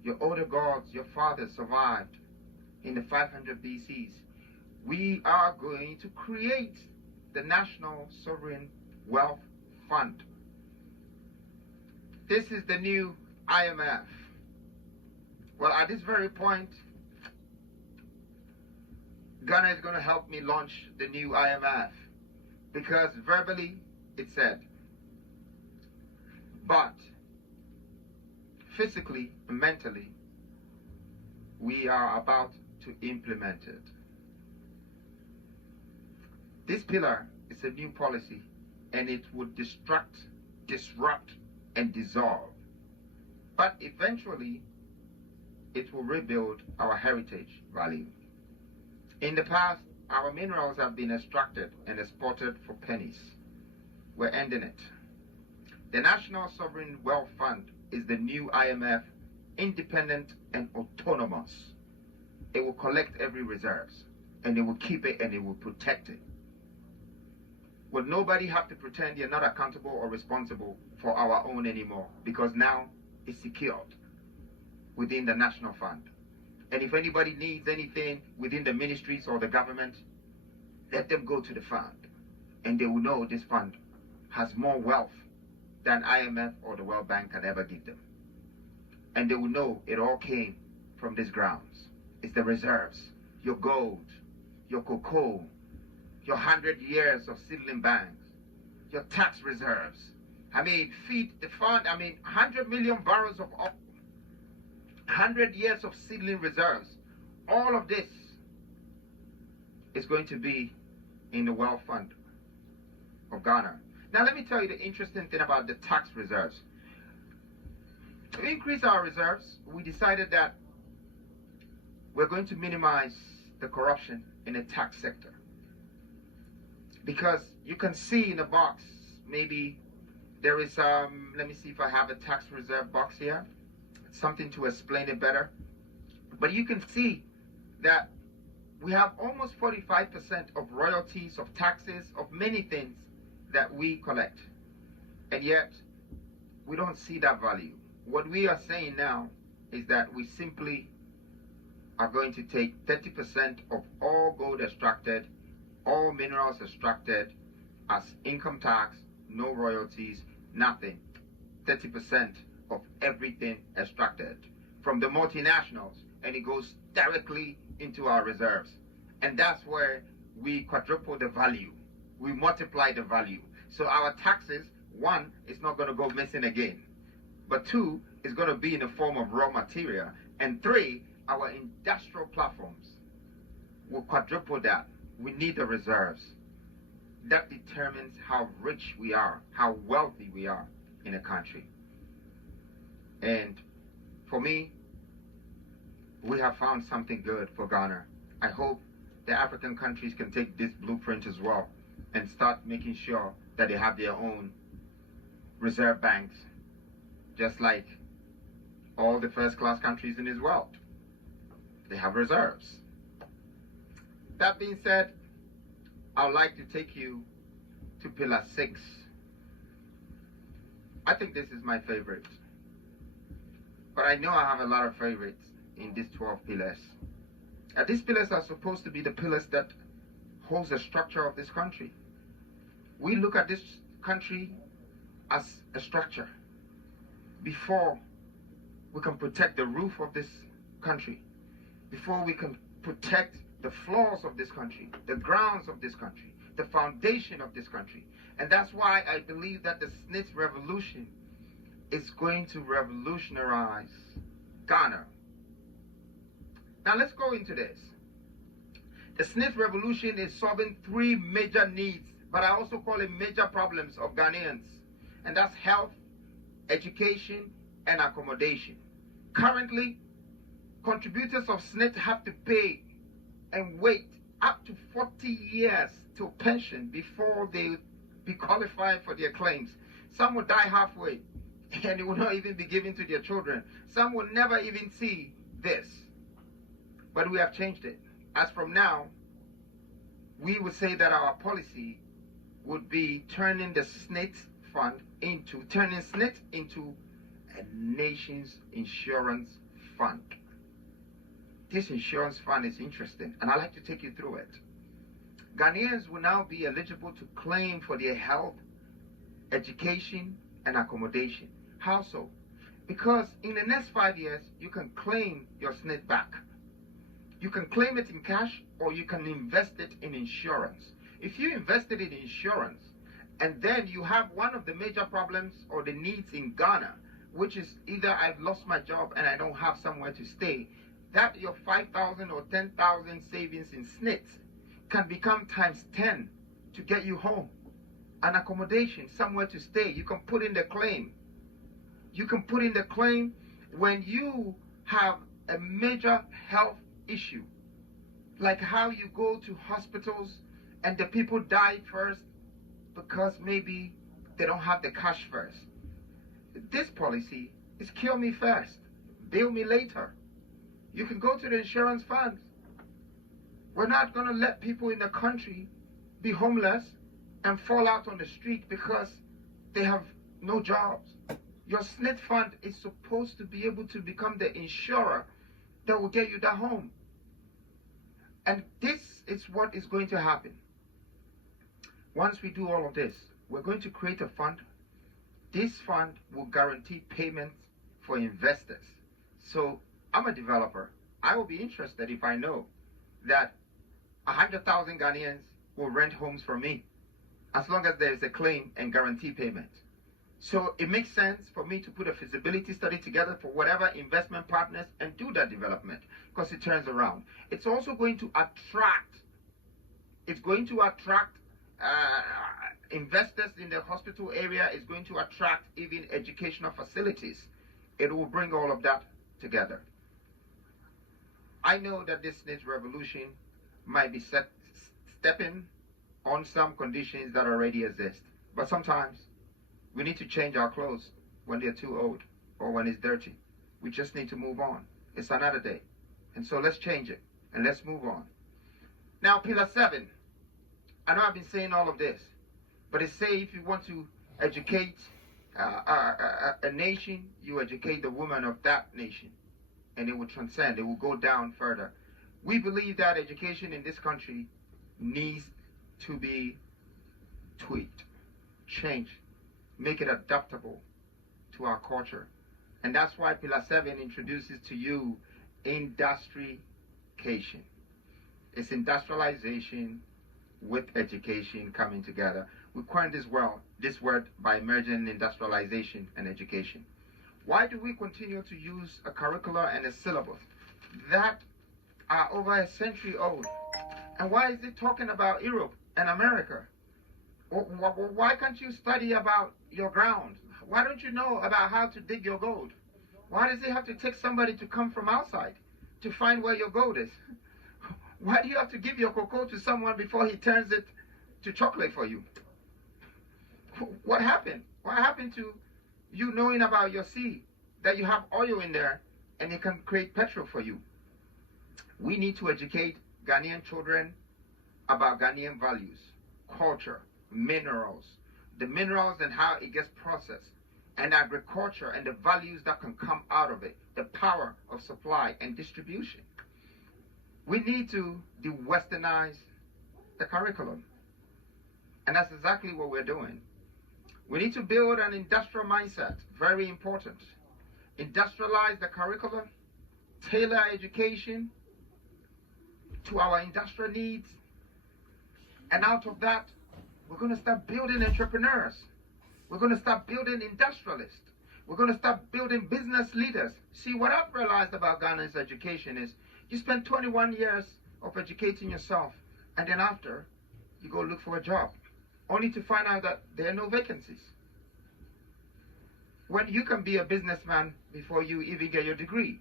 your older gods, your fathers survived in the 500 BCs. We are going to create the National Sovereign Wealth Fund. This is the new IMF. Well, at this very point, Ghana is going to help me launch the new IMF because verbally it said, but physically and mentally, we are about to implement it. This pillar is a new policy and it would disrupt, and dissolve. But eventually, it will rebuild our heritage value. In the past, our minerals have been extracted and exported for pennies. We're ending it. The National Sovereign Wealth Fund is the new IMF, independent and autonomous. It will collect every reserves, and it will keep it and it will protect it. Will nobody have to pretend you're not accountable or responsible for our own anymore, because now it's secured within the National Fund. And if anybody needs anything within the ministries or the government, let them go to the fund, and they will know this fund has more wealth than IMF or the World Bank can ever give them. And they will know it all came from these grounds. It's the reserves, your gold, your cocoa, your 100 years of seedling banks, your tax reserves. I mean, feed the fund, 100 million barrels of oil, 100 years of seedling reserves. All of this is going to be in the Wealth Fund of Ghana. Now, let me tell you the interesting thing about the tax reserves. To increase our reserves, we decided that we're going to minimize the corruption in the tax sector. Because you can see in the box, maybe there is, let me see if I have a tax reserve box here, something to explain it better. But you can see that we have almost 45% of royalties, of taxes, of many things that we collect. And yet, we don't see that value. What we are saying now is that we simply are going to take 30% of all gold extracted, all minerals extracted as income tax, no royalties, nothing. 30% of everything extracted from the multinationals, and it goes directly into our reserves. And that's where we quadruple the value. We multiply the value. So our taxes, 1, is not going to go missing again. But 2, is going to be in the form of raw material. And 3, our industrial platforms will quadruple that. We need the reserves. that determines how rich we are, how wealthy we are in a country. And for me, we have found something good for Ghana. I hope the African countries can take this blueprint as well and start making sure that they have their own reserve banks, just like all the first-class countries in this world. They have reserves. That being said, I'd like to take you to Pillar 6. I think this is my favorite. But I know I have a lot of favorites in these 12 pillars. These pillars are supposed to be the pillars that holds the structure of this country. We look at this country as a structure before we can protect the roof of this country, before we can protect the floors of this country, the grounds of this country, the foundation of this country. And that's why I believe that the Smith Revolution is going to revolutionize Ghana. Now let's go into this. The Smith Revolution is solving 3 major needs, but I also call it major problems of Ghanaians. And that's health, education, and accommodation. Currently, contributors of SNIT have to pay and wait up to 40 years to pension before they be qualified for their claims. Some will die halfway and it will not even be given to their children. Some will never even see this. But we have changed it. As from now, we would say that our policy would be turning the SNIT fund into, turning SNIT into a nation's insurance fund. This insurance fund is interesting, and I'd like to take you through it. Ghanaians will now be eligible to claim for their health, education, and accommodation. How so? Because in the next 5 years, you can claim your SNIT back. You can claim it in cash, or you can invest it in insurance. If you invested in insurance, and then you have one of the major problems or the needs in Ghana, which is either I've lost my job and I don't have somewhere to stay, that your 5,000 or 10,000 savings in SNIT can become times 10 to get you home. An accommodation, somewhere to stay. You can put in the claim. You can put in the claim when you have a major health issue, like how you go to hospitals and the people die first because maybe they don't have the cash first. This policy is kill me first, bill me later. You can go to the insurance funds. We're not going to let people in the country be homeless and fall out on the street because they have no jobs. Your SNIT fund is supposed to be able to become the insurer that will get you that home. And this is what is going to happen. Once we do all of this, we're going to create a fund. This fund will guarantee payments for investors. So I'm a developer. I will be interested if I know that 100,000 Ghanaians will rent homes from me, as long as there is a claim and guarantee payment. So it makes sense for me to put a feasibility study together for whatever investment partners and do that development, because it turns around. It's also going to attract, investors in the hospital area. Is going to attract even educational facilities. It will bring all of that together. I know that this next revolution might be stepping on some conditions that already exist, but sometimes we need to change our clothes when they're too old or when it's dirty. We just need to move on. It's another day. And so let's change it and let's move on. Now, Pillar 7. I know I've been saying all of this, but it say if you want to educate a nation, you educate the woman of that nation, and it will transcend, it will go down further. We believe that education in this country needs to be tweaked, changed, make it adaptable to our culture. And that's why Pillar 7 introduces to you industrication. It's industrialization with education coming together. We coined this word by merging industrialization and education. Why do we continue to use a curricula and a syllabus that are over a century old? And why is it talking about Europe and America Why can't you study about your ground? Why don't you know about how to dig your gold? Why does it have to take somebody to come from outside to find where your gold is? Why do you have to give your cocoa to someone before he turns it to chocolate for you? What happened? What happened to you knowing about your sea, that you have oil in there and it can create petrol for you? We need to educate Ghanaian children about Ghanaian values, culture, minerals, the minerals and how it gets processed, and agriculture and the values that can come out of it, the power of supply and distribution. We need to de-westernize the curriculum. And that's exactly what we're doing. We need to build an industrial mindset, very important. Industrialize the curriculum, tailor education to our industrial needs. And out of that, we're going to start building entrepreneurs. We're going to start building industrialists. We're going to start building business leaders. See, what I've realized about Ghana's education is you spend 21 years of educating yourself, and then after, you go look for a job, only to find out that there are no vacancies. When you can be a businessman before you even get your degree.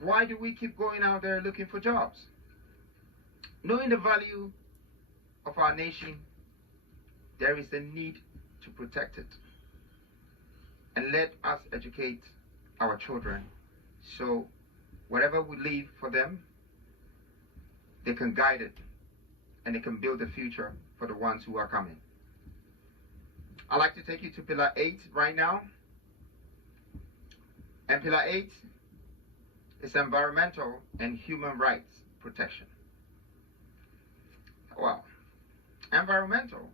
Why do we keep going out there looking for jobs? Knowing the value of our nation, there is a need to protect it. And let us educate our children so whatever we leave for them, they can guide it and they can build a future for the ones who are coming. I'd like to take you to Pillar 8 right now. And Pillar 8 is environmental and human rights protection. Well, environmental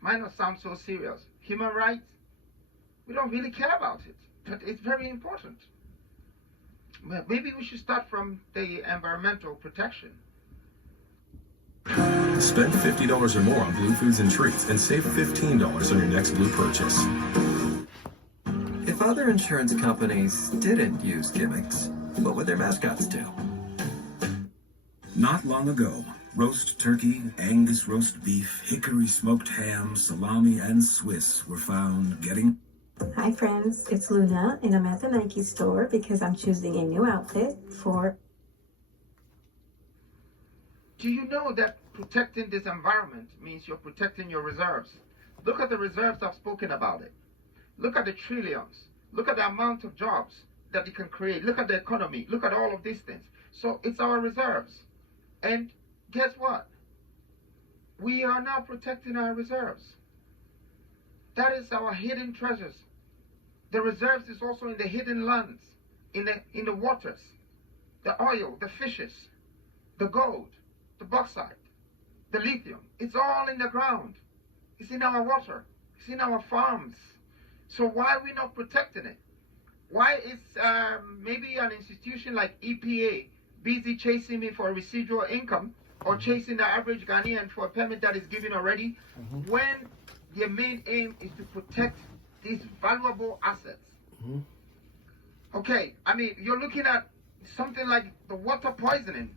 might not sound so serious. Human rights, we don't really care about it, but it's very important. Maybe we should start from the environmental protection. Spend $50 or more on Blue Foods and Treats and save $15 on your next Blue purchase. If other insurance companies didn't use gimmicks, what would their mascots do? Not long ago, roast turkey, Angus roast beef, hickory smoked ham, salami, and Swiss were found getting... Hi friends, it's Luna and I'm at the Nike store because I'm choosing a new outfit for... Do you know that protecting this environment means you're protecting your reserves? Look at the reserves, I've spoken about it. Look at the trillions. Look at the amount of jobs that it can create. Look at the economy. Look at all of these things. So it's our reserves. And guess what? We are now protecting our reserves. That is our hidden treasures. The reserves is also in the hidden lands, in the waters, the oil, the fishes, the gold, the bauxite, the lithium. It's all in the ground. It's in our water. It's in our farms. So why are we not protecting it? Why is maybe an institution like EPA busy chasing me for a residual income or chasing the average Ghanaian for a permit that is given already when their main aim is to protect these valuable assets? Okay, I mean, you're looking at something like the water poisoning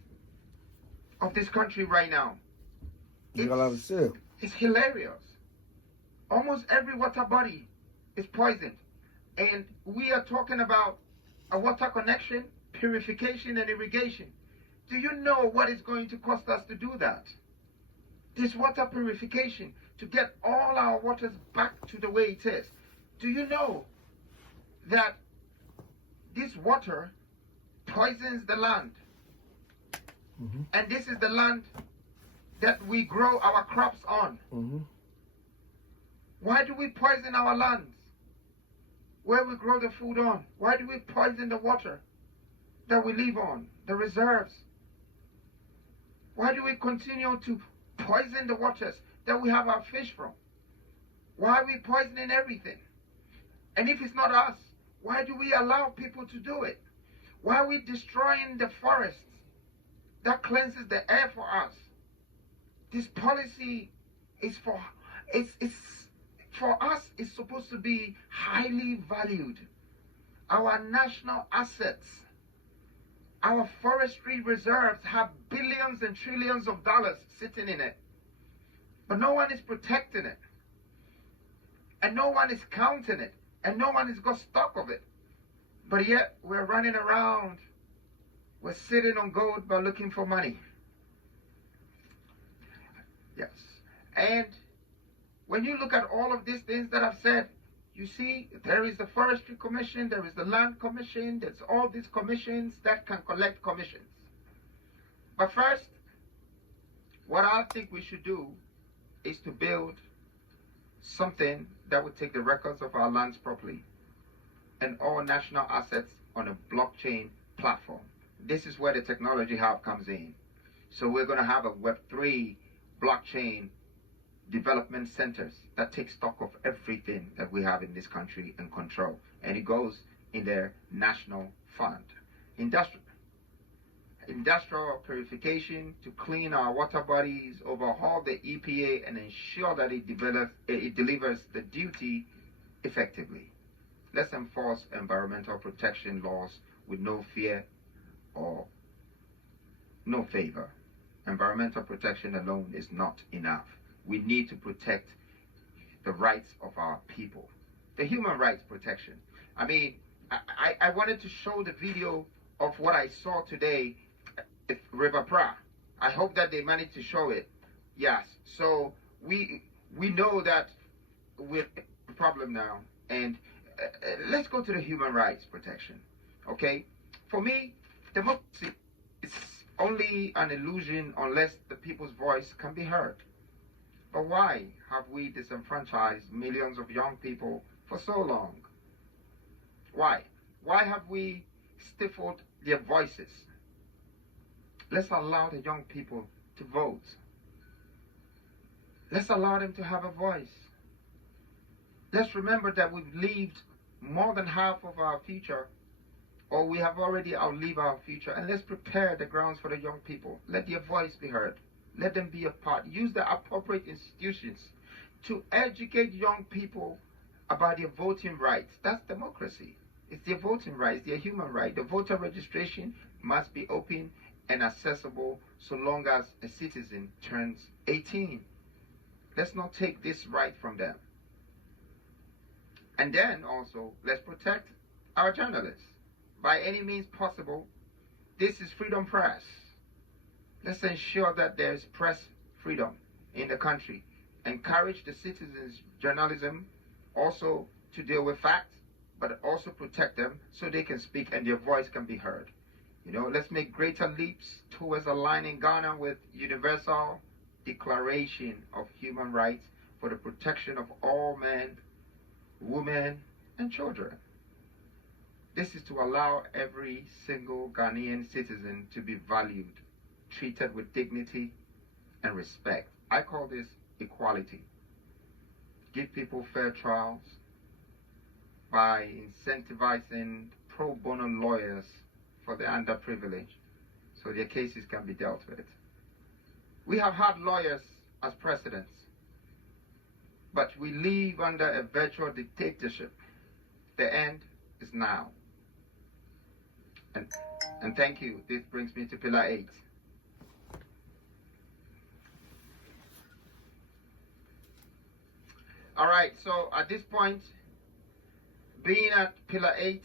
of this country right now. It's hilarious. Almost every water body is poisoned. And we are talking about a water connection, purification, and irrigation. Do you know what it's going to cost us to do that? This water purification, to get all our waters back to the way it is. Do you know that this water poisons the land? And this is the land that we grow our crops on. Why do we poison our lands where we grow the food on? Why do we poison the water that we live on, the reserves? Why do we continue to poison the waters that we have our fish from? Why are we poisoning everything? And if it's not us, why do we allow people to do it? Why are we destroying the forests that cleanses the air for us? This policy is for us. It's supposed to be highly valued. Our national assets, our forestry reserves have billions and trillions of dollars sitting in it. But no one is protecting it. And no one is counting it. And no one has got stock of it. But yet we're running around. We're sitting on gold by looking for money. Yes. And when you look at all of these things that I've said, you see there is the Forestry Commission, there is the Land Commission, there's all these commissions that can collect commissions. But first, what I think we should do is to build something that would take the records of our lands properly and all national assets on a blockchain platform. This is where the technology hub comes in. So we're going to have a Web3 blockchain development centers that take stock of everything that we have in this country and control. And it goes in their national fund. Industrial purification to clean our water bodies, overhaul the EPA, and ensure that it delivers the duty effectively. Let's enforce environmental protection laws with no fear or no favor. Environmental protection alone is not enough. We need to protect the rights of our people. The human rights protection. I mean, I wanted to show the video of what I saw today at River Pra. I hope that they managed to show it. Yes. So we know that we're a problem now. And let's go to the human rights protection. Okay? For me, democracy is only an illusion unless the people's voice can be heard. But why have we disenfranchised millions of young people for so long? Why? Why have we stifled their voices? Let's allow the young people to vote. Let's allow them to have a voice. Let's remember that we've lived more than half of our future, or we have already outlived our future, and let's prepare the grounds for the young people. Let their voice be heard. Let them be a part. Use the appropriate institutions to educate young people about their voting rights. That's democracy. It's their voting rights, their human right. The voter registration must be open and accessible so long as a citizen turns 18. Let's not take this right from them. And then also, let's protect our journalists. By any means possible, this is freedom press. Let's ensure that there's press freedom in the country. Encourage the citizens' journalism also to deal with facts, but also protect them so they can speak and their voice can be heard. You know, let's make greater leaps towards aligning Ghana with Universal Declaration of Human Rights for the protection of all men, women, and children. This is to allow every single Ghanaian citizen to be valued, treated with dignity and respect. I call this equality. Give people fair trials by incentivizing pro bono lawyers for the underprivileged so their cases can be dealt with. We have had lawyers as precedents, but we live under a virtual dictatorship. The end is now. And thank you. This brings me to Pillar 8. All right, so at this point, being at Pillar 8,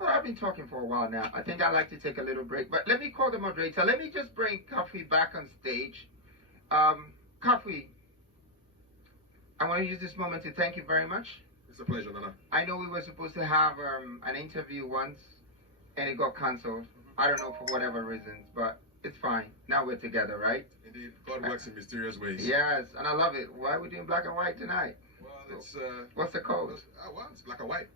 well, I've been talking for a while now. I think I'd like to take a little break, but let me call the moderator. Let me just bring Kafi back on stage. Kafi, I want to use this moment to thank you very much. It's a pleasure, Nana. I know we were supposed to have an interview once, and it got cancelled. I don't know for whatever reasons, but it's fine. Now we're together, right? Indeed, God works in mysterious ways. Yes, and I love it. Why are we doing black and white tonight? Well, it's what's the code? Well, it's black and white.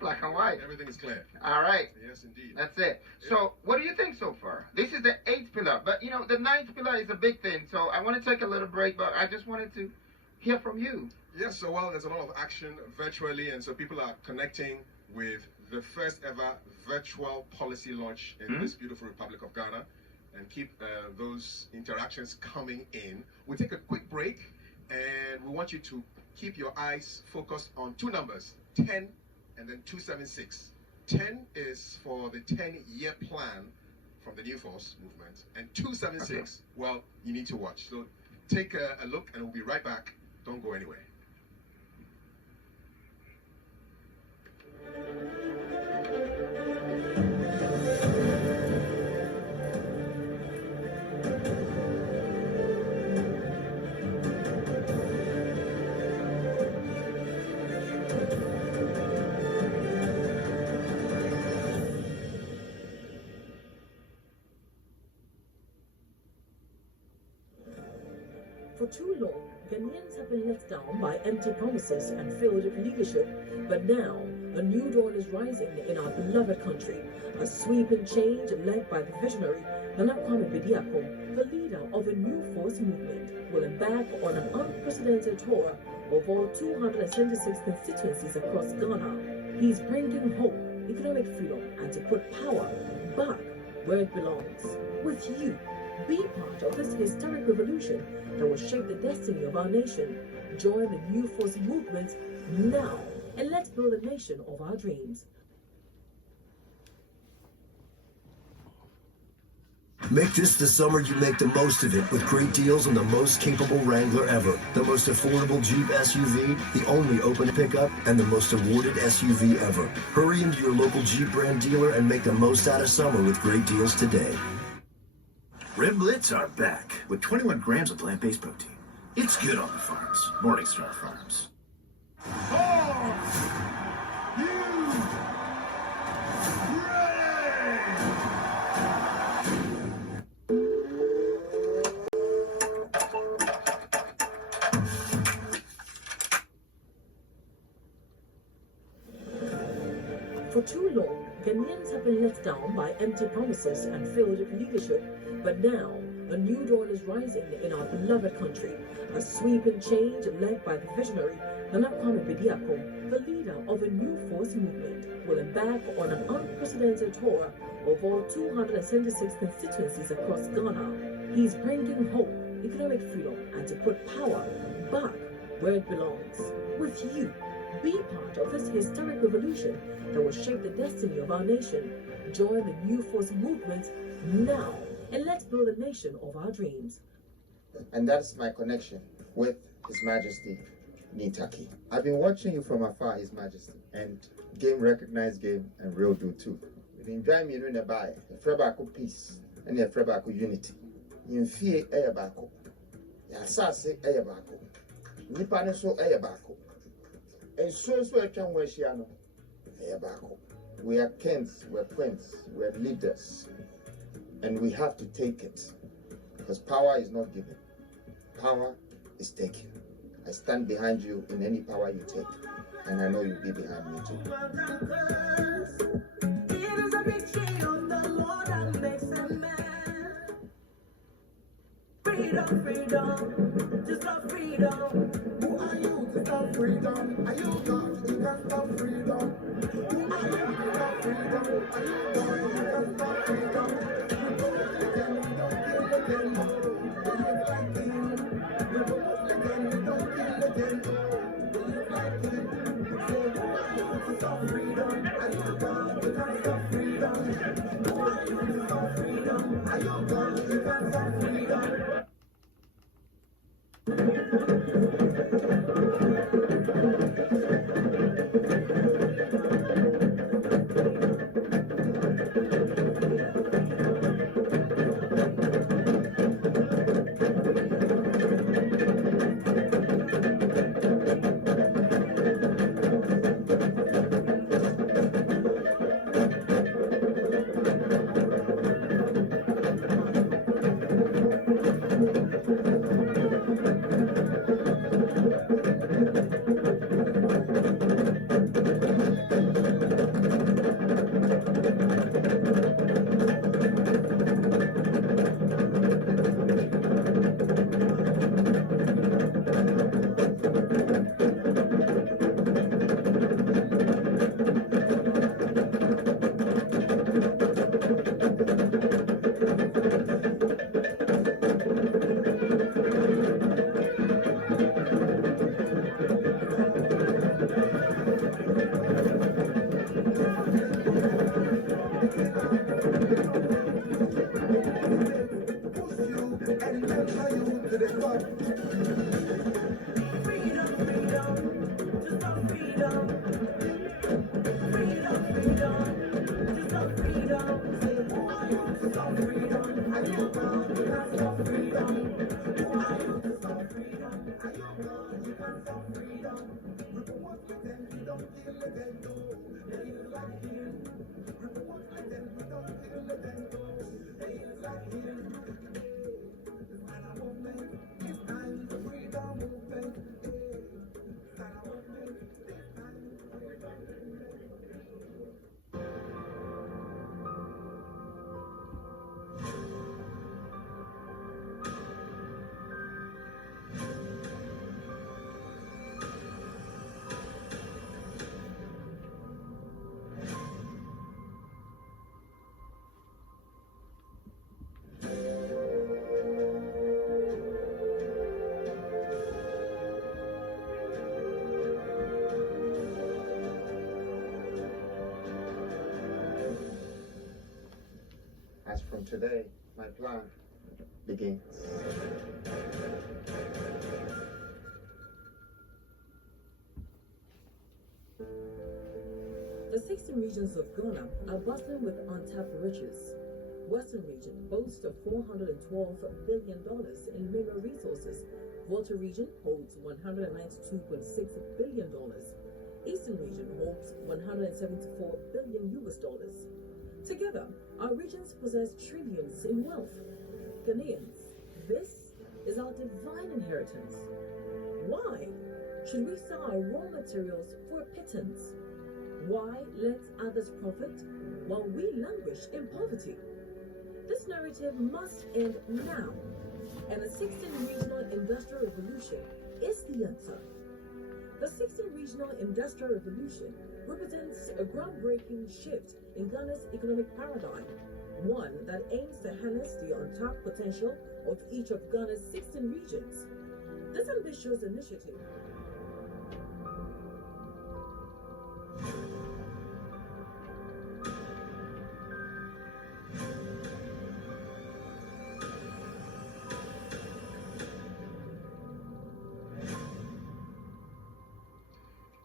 Black and white. Everything is clear. All right. Yes, indeed. That's it. Yeah. So, what do you think so far? This is the 8th pillar, but you know, the 9th pillar is a big thing. So, I want to take a little break, but I just wanted to hear from you. Yes, so well, there's a lot of action virtually, and so people are connecting with the first ever virtual policy launch in this beautiful Republic of Ghana, and keep those interactions coming in. We'll take a quick break, and we want you to keep your eyes focused on two numbers, 10 and then 276. 10 is for the 10-year plan from the New Force movement, and 276, well, you need to watch. So take a look and we'll be right back. Don't go anywhere. For too long, Ghanaians have been let down by empty promises and failed leadership, but now a new dawn is rising in our beloved country. A sweeping change led by the visionary Kwame Bediako, the leader of a new force movement, will embark on an unprecedented tour of all 276 constituencies across Ghana. He's bringing hope, economic freedom, and to put power back where it belongs, with you. Be part of this historic revolution that will shape the destiny of our nation. Join the New Force movement now, and let's build a nation of our dreams. Make this the summer you make the most of it with great deals on the most capable Wrangler ever, the most affordable Jeep SUV, the only open pickup, and the most awarded SUV ever. Hurry into your local Jeep brand dealer and make the most out of summer with great deals today. Red Blitz are back with 21 grams of plant-based protein. It's good on the farms. Morningstar Farms. For too long, Ghanaians have been let down by empty promises and failed leadership, but now a new dawn is rising in our beloved country. A sweeping change led by the visionary Kwame Bediako, the leader of a new force movement, will embark on an unprecedented tour of all 276 constituencies across Ghana. He's bringing hope, economic freedom, and to put power back where it belongs, with you. Be part of this historic revolution that will shape the destiny of our nation. Join the New Force movement now, and let's build a nation of our dreams. And that's my connection with His Majesty Nitaki. I've been watching you from afar, His Majesty, and game recognized game and real do too. We've enjoyed me in the buy, a Frebako peace, and a Frebako unity. In fear, Ayabako. Yasase Ayabako. Nipaniso Ayabako. And so a Chamweshiano Ayabako. We are kings, we're queens, we're leaders, and we have to take it. Because power is not given, power is taken. I stand behind you in any power you take, and I know you'll be behind me too. Freedom, freedom, just love freedom. Who are you to stop freedom? Are you God? You can't stop freedom. Who are you to stop freedom? Are you God? You can't stop freedom. You don't again, you don't kill again. You live like him. You don't again, you don't kill again. You live like him. So who are you to stop freedom? As from today, my plan begins. The 16 regions of Ghana are bustling with untapped riches. Western region boasts of $412 billion in mineral resources. Volta region holds $192.6 billion. Eastern region holds $174 billion US. Together, our regions possess trillions in wealth. Ghanaians, this is our divine inheritance. Why should we sell our raw materials for a pittance? Why let others profit while we languish in poverty? This narrative must end now, and the 16th Regional Industrial Revolution is the answer. The 16th Regional Industrial Revolution represents a groundbreaking shift in Ghana's economic paradigm, one that aims to harness the untapped potential of each of Ghana's 16 regions. This ambitious initiative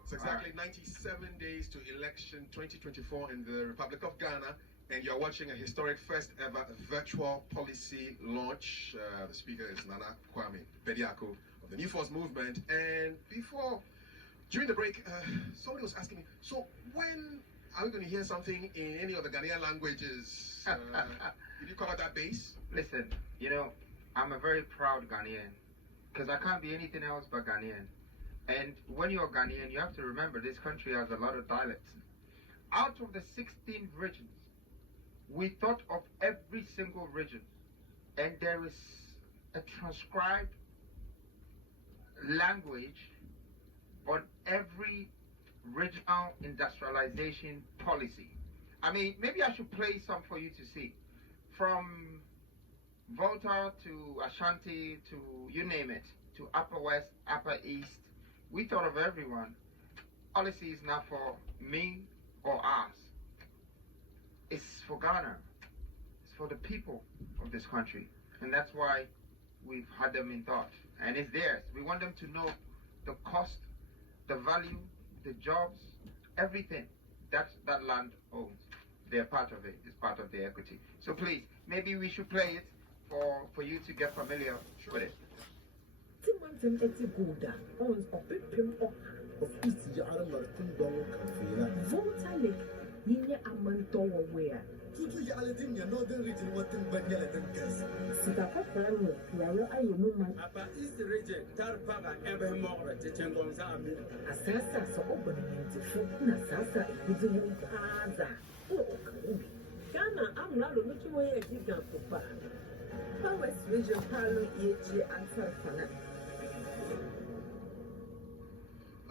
It's exactly 97 days to election 2024 in the Republic of Ghana, and you're watching a historic first ever virtual policy launch. The speaker is Nana Kwame Bediako of the New Force Movement. And during the break, somebody was asking me, so when are we going to hear something in any of the Ghanaian languages? Did you cover that base? Listen, I'm a very proud Ghanaian because I can't be anything else but Ghanaian. And when you're Ghanaian, you have to remember this country has a lot of dialects. Out of the 16 regions, we thought of every single region, and there is a transcribed language on every regional industrialization policy. I mean, maybe I should play some for you to see. From Volta to Ashanti to you name it, to Upper West, Upper East, we thought of everyone. Policy is not for me or us. It's for Ghana. It's for the people of this country. And that's why we've had them in thought. And it's theirs. We want them to know the cost, the value, the jobs, everything that land owns. They're part of it. It's part of the equity. So please, maybe we should play it for you to get familiar with it. Timantim Etigoda owns a big of East Yara Martin Dong Kafira. Volta Lake, Nina Amantowa where. Tutu Yaladin, your northern region, what in Banyaladan Gas. Sitapa family, Yara Ayuman. Apa East region, Tarpaga, ever more, Tichengonza, Assassa, so opening into food, Nassassa, Buzian Kaza. Oh, Ghana, I'm not looking away at Gigan for West region, Palo, Yechi, and Sarfana.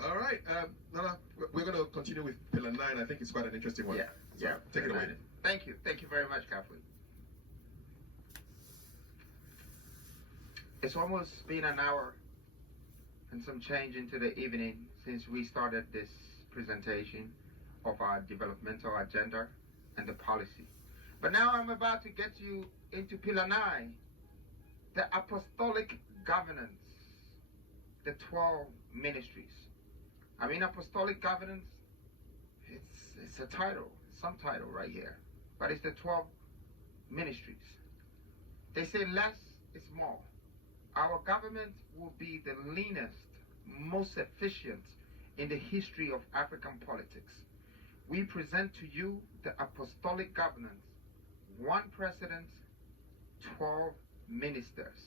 All right, Nana, we're going to continue with Pillar 9. I think it's quite an interesting one. Yeah. Take it away. Thank you very much, Kathleen. It's almost been an hour and some change into the evening since we started this presentation of our developmental agenda and the policy. But now I'm about to get you into Pillar 9, the apostolic governance, the 12 ministries. I mean, apostolic governance, it's a title, some title right here, but it's the 12 ministries. They say less is more. Our government will be the leanest, most efficient in the history of African politics. We present to you the apostolic governance, 1 president, 12 ministers.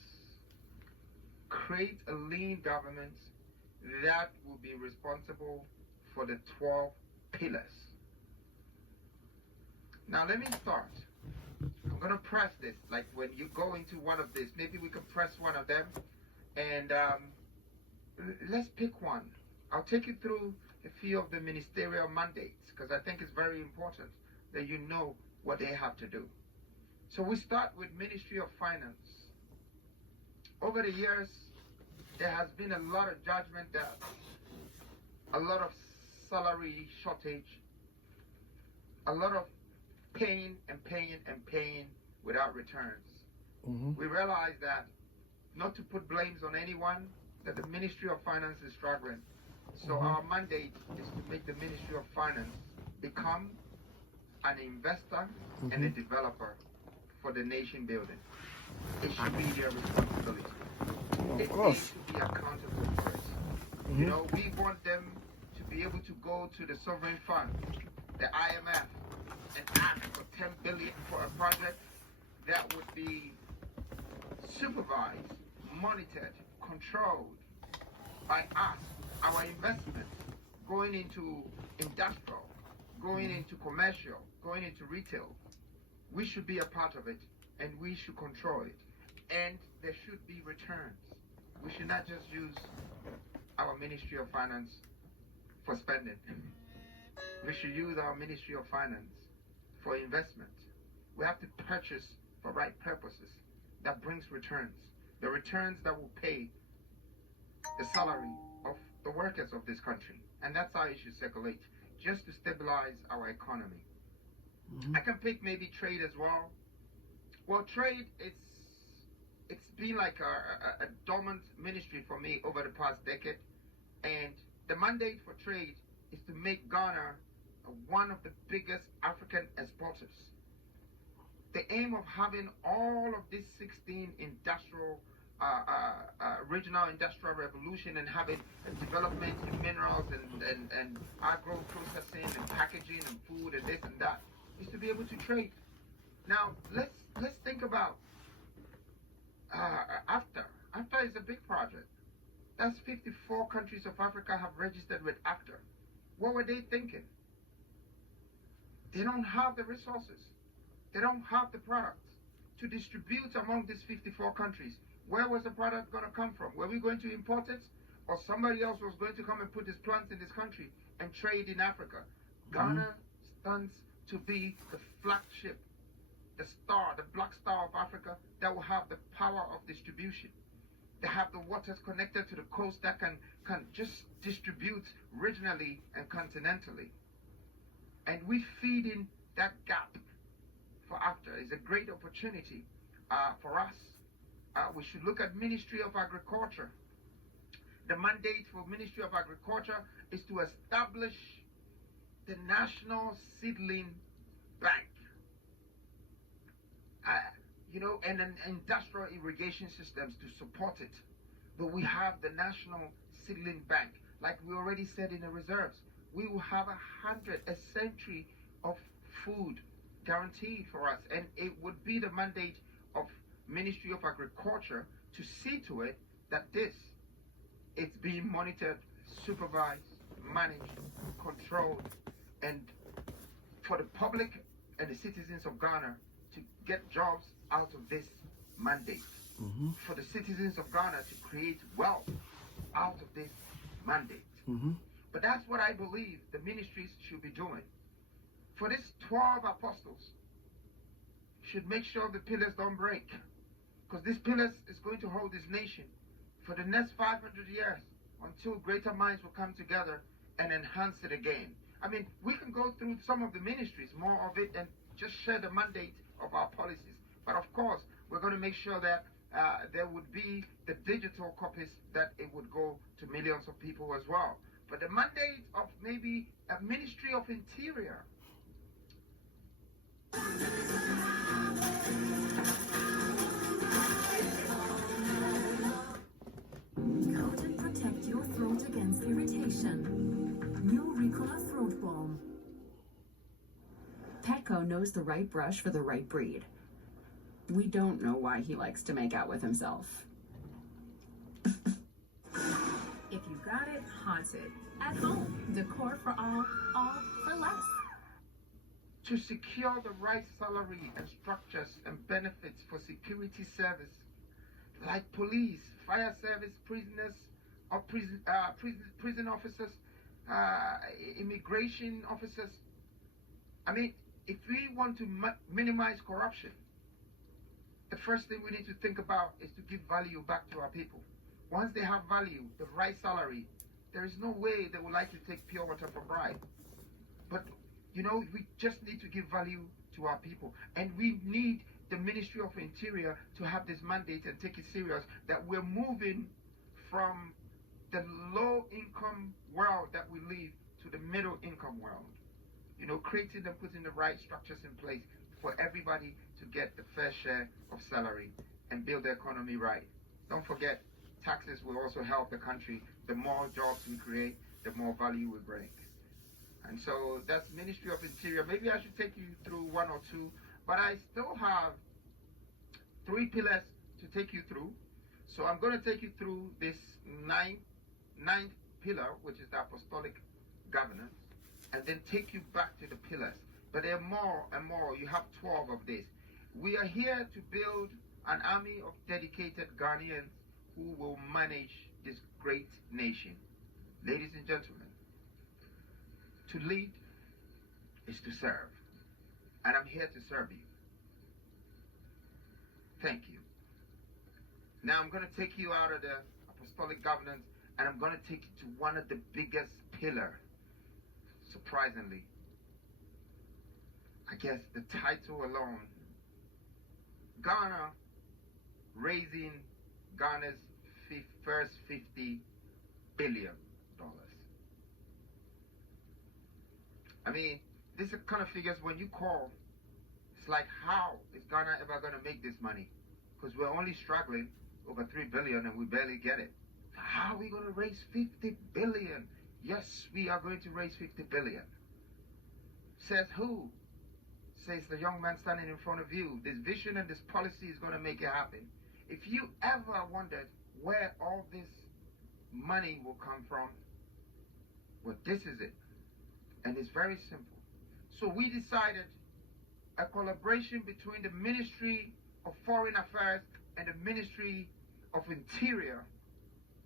Create a lean government that will be responsible for the 12 pillars. Now let me start. I'm going to press this, like when you go into one of these, maybe we can press one of them, and let's pick one. I'll take you through a few of the ministerial mandates, because I think it's very important that you know what they have to do. So we start with Ministry of Finance. Over the years, there has been a lot of judgment that a lot of salary shortage, a lot of paying without returns. We realize that, not to put blames on anyone, that the Ministry of Finance is struggling. So our mandate is to make the Ministry of Finance become an investor and a developer for the nation building. It should be their responsibility. It needs to be accountable for it. You know, we want them to be able to go to the sovereign fund, the IMF, and ask for 10 billion for a project that would be supervised, monitored, controlled by us, our investments going into industrial, going into commercial, going into retail. We should be a part of it, and we should control it. And there should be returns. We should not just use our Ministry of Finance for spending. We should use our Ministry of Finance for investment. We have to purchase for right purposes that brings returns. The returns that will pay the salary of the workers of this country. And that's how it should circulate, just to stabilize our economy. I can pick maybe trade as well. Well, trade, it's been like a dormant ministry for me over the past decade. And the mandate for trade is to make Ghana one of the biggest African exporters. The aim of having all of these 16 industrial, regional industrial revolution and having a development in minerals and agro processing and packaging and food and this and that is to be able to trade. Now let's think about AFTA. AFTA is a big project. That's 54 countries of Africa have registered with AFTA. What were they thinking? They don't have the resources. They don't have the products to distribute among these 54 countries. Where was the product going to come from? Were we going to import it? Or somebody else was going to come and put his plants in this country and trade in Africa? Ghana stands to be the flagship, the star, the black star of Africa that will have the power of distribution. They have the waters connected to the coast that can just distribute regionally and continentally. And we feed in that gap for AFTA. It's a great opportunity for us. We should look at Ministry of Agriculture. The mandate for Ministry of Agriculture is to establish the National Seedling Bank. And an industrial irrigation systems to support it. But we have the National Seedling Bank. Like we already said in the reserves, we will have a century of food guaranteed for us. And it would be the mandate of Ministry of Agriculture to see to it that it's being monitored, supervised, managed, controlled, and for the public and the citizens of Ghana to get jobs out of this mandate. For the citizens of Ghana to create wealth out of this mandate. But that's what I believe the ministries should be doing. For these 12 apostles should make sure the pillars don't break. Because this pillars is going to hold this nation for the next 500 years until greater minds will come together and enhance it again. I mean, we can go through some of the ministries, more of it, and just share the mandate of our policies. But of course, we're going to make sure that there would be the digital copies that it would go to millions of people as well. But the mandate of maybe a Ministry of Interior. Coat and protect your throat against irritation. New Ricola Throat Balm. Petco knows the right brush for the right breed. We don't know why he likes to make out with himself. If you got it, haunted. At home, decor for all for less. To secure the right salary and structures and benefits for security service, like police, fire service, prisoners, or prison officers, immigration officers. I mean, if we want to minimize corruption, the first thing we need to think about is to give value back to our people. Once they have value, the right salary, there is no way they would like to take pure water for bribe. But, we just need to give value to our people. And we need the Ministry of Interior to have this mandate and take it serious, that we're moving from the low-income world that we live to the middle-income world. You know, creating and putting the right structures in place for everybody to get the fair share of salary and build the economy right. Don't forget, taxes will also help the country. The more jobs we create, the more value we bring. And so that's Ministry of Interior. Maybe I should take you through one or two, but I still have 3 pillars to take you through. So I'm going to take you through this ninth pillar, which is the apostolic governance, and then take you back to the pillars. But there are more and more. You have 12 of these. We are here to build an army of dedicated Ghanaians who will manage this great nation. Ladies and gentlemen, to lead is to serve. And I'm here to serve you. Thank you. Now I'm going to take you out of the apostolic governance and I'm going to take you to one of the biggest pillars. Surprisingly, I guess the title alone, Ghana raising Ghana's first $50 billion. I mean, this are kind of figures when you call, it's like, how is Ghana ever going to make this money? Because we're only struggling over $3 billion and we barely get it. How are we going to raise $50 billion? Yes, we are going to raise $50 billion. Says who? Says the young man standing in front of you. This vision and this policy is going to make it happen. If you ever wondered where all this money will come from, well, this is it. And it's very simple. So we decided a collaboration between the Ministry of Foreign Affairs and the Ministry of Interior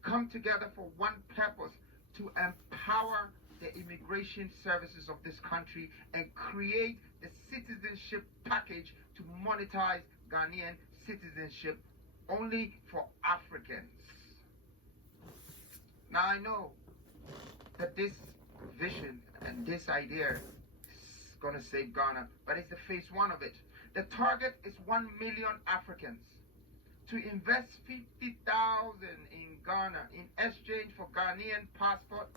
come together for one purpose: to empower the immigration services of this country and create the citizenship package to monetize Ghanaian citizenship only for Africans. Now I know that this vision and this idea is going to save Ghana, but it's the phase 1 of it. The target is 1 million Africans to invest 50,000 in Ghana in exchange for Ghanaian passport.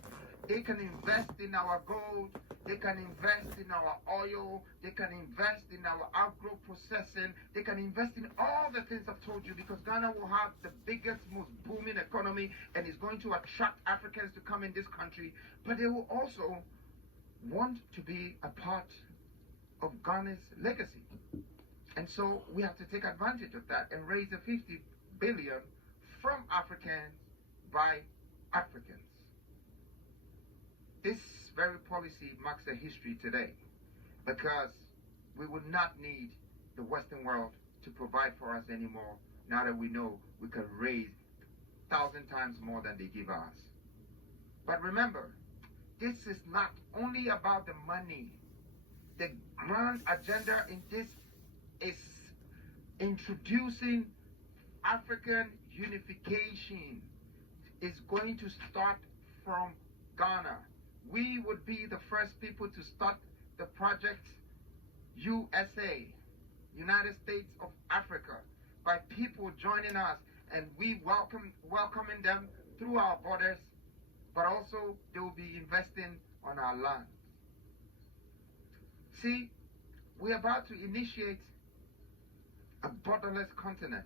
They can invest in our gold, they can invest in our oil, they can invest in our agro processing, they can invest in all the things I've told you, because Ghana will have the biggest, most booming economy and is going to attract Africans to come in this country. But they will also want to be a part of Ghana's legacy. And so we have to take advantage of that and raise the 50 billion from Africans by Africans. This very policy marks a history today, because we would not need the Western world to provide for us anymore, now that we know we can raise 1,000 times more than they give us. But remember, this is not only about the money. The grand agenda in this is introducing African unification. Is going to start from Ghana. We would be the first people to start the project USA, United States of Africa, by people joining us, and we welcoming them through our borders, but also they will be investing on our land. See, we're about to initiate a borderless continent,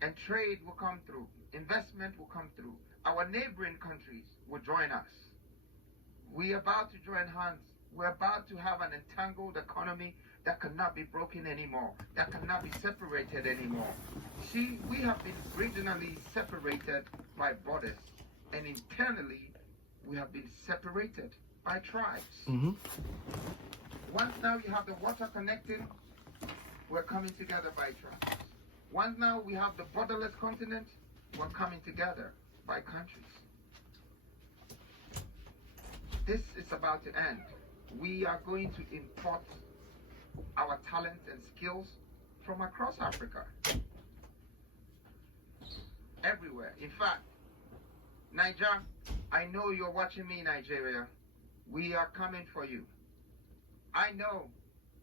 and trade will come through, investment will come through. Our neighboring countries will join us. We're about to join hands. We're about to have an entangled economy that cannot be broken anymore, that cannot be separated anymore. See, we have been regionally separated by borders, and internally we have been separated by tribes. Once now you have the water connecting, we're coming together by tribes. Once now we have the borderless continent, we're coming together by countries. This is about to end. We are going to import our talents and skills from across Africa. Everywhere. In fact, Niger, I know you're watching me, Nigeria. We are coming for you. I know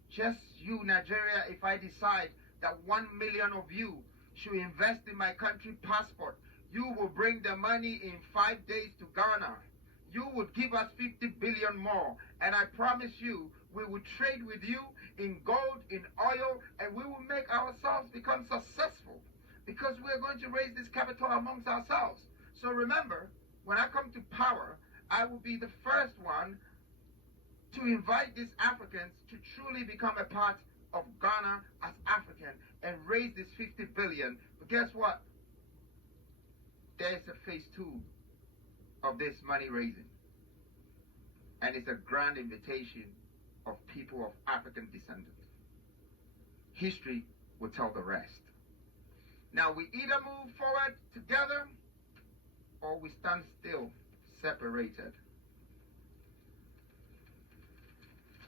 Just you, Nigeria, if I decide that 1 million of you should invest in my country passport, you will bring the money in 5 days to Ghana. You would give us 50 billion more. And I promise you, we will trade with you in gold, in oil, and we will make ourselves become successful because we're going to raise this capital amongst ourselves. So remember, when I come to power, I will be the first one to invite these Africans to truly become a part of Ghana as African and raise this 50 billion. But guess what? There's a phase 2 of this money raising. And it's a grand invitation of people of African descent. History will tell the rest. Now we either move forward together or we stand still, separated.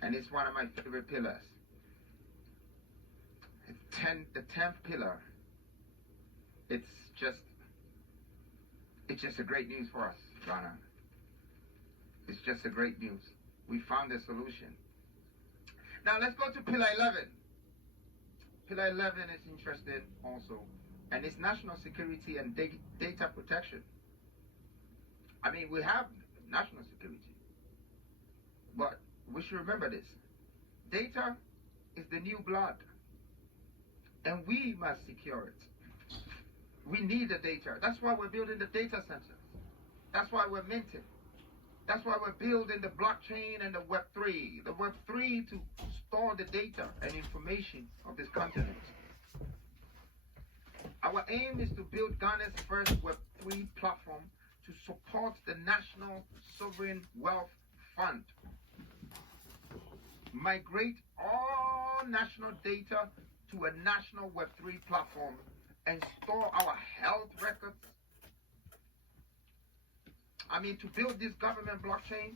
And it's one of my favorite pillars. The 10th pillar, it's just a great news for us, Ghana. It's just a great news. We found a solution. Now let's go to pillar 11. Pillar 11 is interesting also, and it's national security and data protection. I mean, we have national security, but we should remember this. Data is the new blood, and we must secure it. We need the data. That's why we're building the data centers. That's why we're minting. That's why we're building the blockchain and the Web3. The Web3 to store the data and information of this continent. Our aim is to build Ghana's first Web3 platform to support the National Sovereign Wealth Fund. Migrate all national data to a national Web3 platform and store our health records. I mean, to build this government blockchain,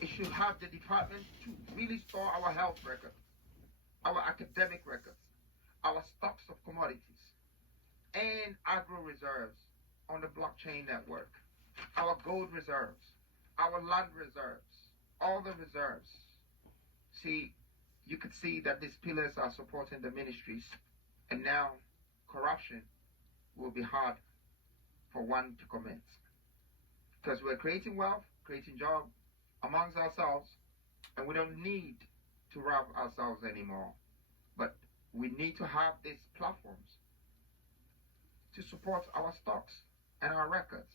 it should have the department to really store our health records, our academic records, our stocks of commodities, and agro reserves on the blockchain network, our gold reserves, our land reserves, all the reserves. See, you could see that these pillars are supporting the ministries, and now corruption will be hard for one to commit. Because we're creating wealth, creating jobs amongst ourselves, and we don't need to rob ourselves anymore. But we need to have these platforms to support our stocks and our records.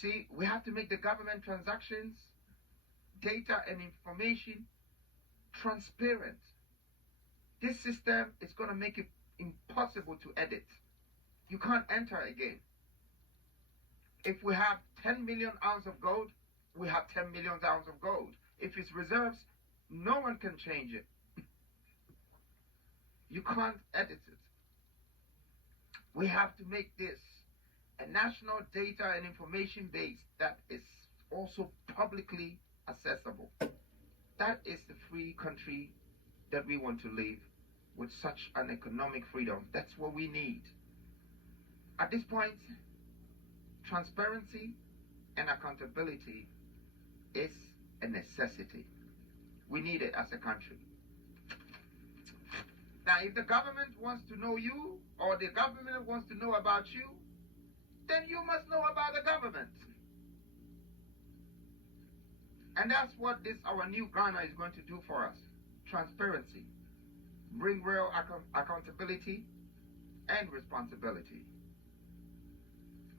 See, we have to make the government transactions, data and information transparent. This system is going to make it impossible to edit. You can't enter again. If we have 10 million ounces of gold, we have 10 million ounces of gold. If it's reserves, no one can change it. You can't edit it. We have to make this a national data and information base that is also publicly accessible. That is the free country that we want to live, with such an economic freedom. That's what we need. At this point, transparency and accountability is a necessity. We need it as a country. Now, if the government wants to know you, or the government wants to know about you, then you must know about the government. And that's what this, our new Ghana, is going to do for us. Transparency. Bring real accountability and responsibility.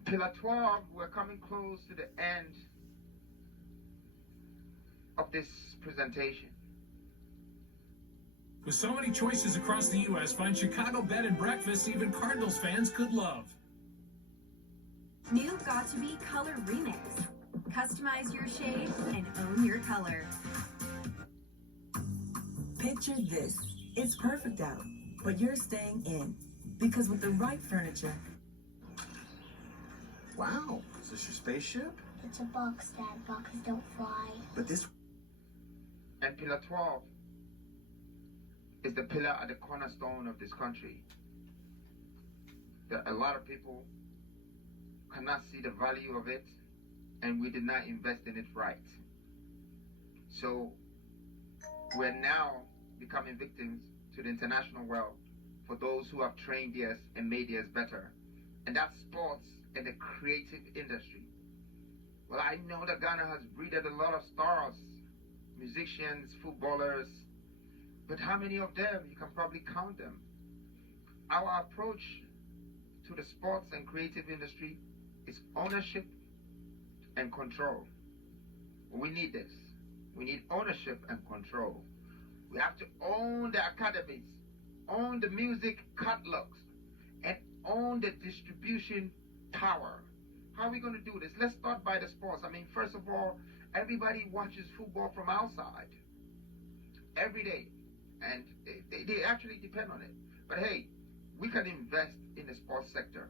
Pillar 12, we're coming close to the end of this presentation. With so many choices across the U.S., find Chicago bed and breakfast even Cardinals fans could love. New Got to Be Color Remix. Customize your shade and own your color. Picture this. It's perfect out, but you're staying in. Because with the right furniture... Wow, is this your spaceship? It's a box, Dad. Boxes don't fly. But this... And pillar 12 is the pillar at the cornerstone of this country. That a lot of people cannot see the value of it, and we did not invest in it right. So we're now becoming victims to the international world for those who have trained theirs and made theirs better. And that's sports and the creative industry. Well, I know that Ghana has breeded a lot of stars, musicians, footballers, but how many of them? You can probably count them. Our approach to the sports and creative industry is ownership and control. We need this. We need ownership and control. We have to own the academies, own the music catalogs, and own the distribution power. How are we going to do this? Let's start by the sports. I mean, first of all, everybody watches football from outside every day, and they actually depend on it. But hey, we can invest in the sports sector.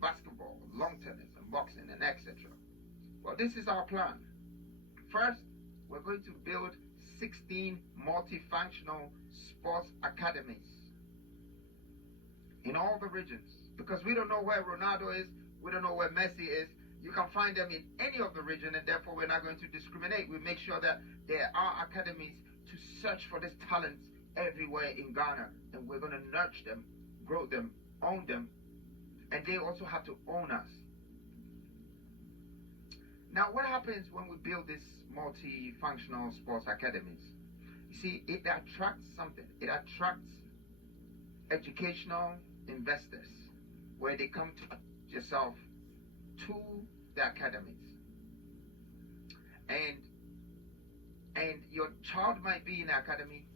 Basketball, lawn tennis, and boxing, and etc. Well, this is our plan. First, we're going to build 16 multifunctional sports academies in all the regions, because we don't know where Ronaldo is, we don't know where Messi is. You can find them in any of the region, and therefore we're not going to discriminate. We make sure that there are academies to search for these talents everywhere in Ghana, and we're going to nurture them, grow them, own them, and they also have to own us. Now, what happens when we build these multifunctional sports academies? You see, it attracts something. It attracts educational investors, where they come to yourself to the academies. And your child might be in the academy,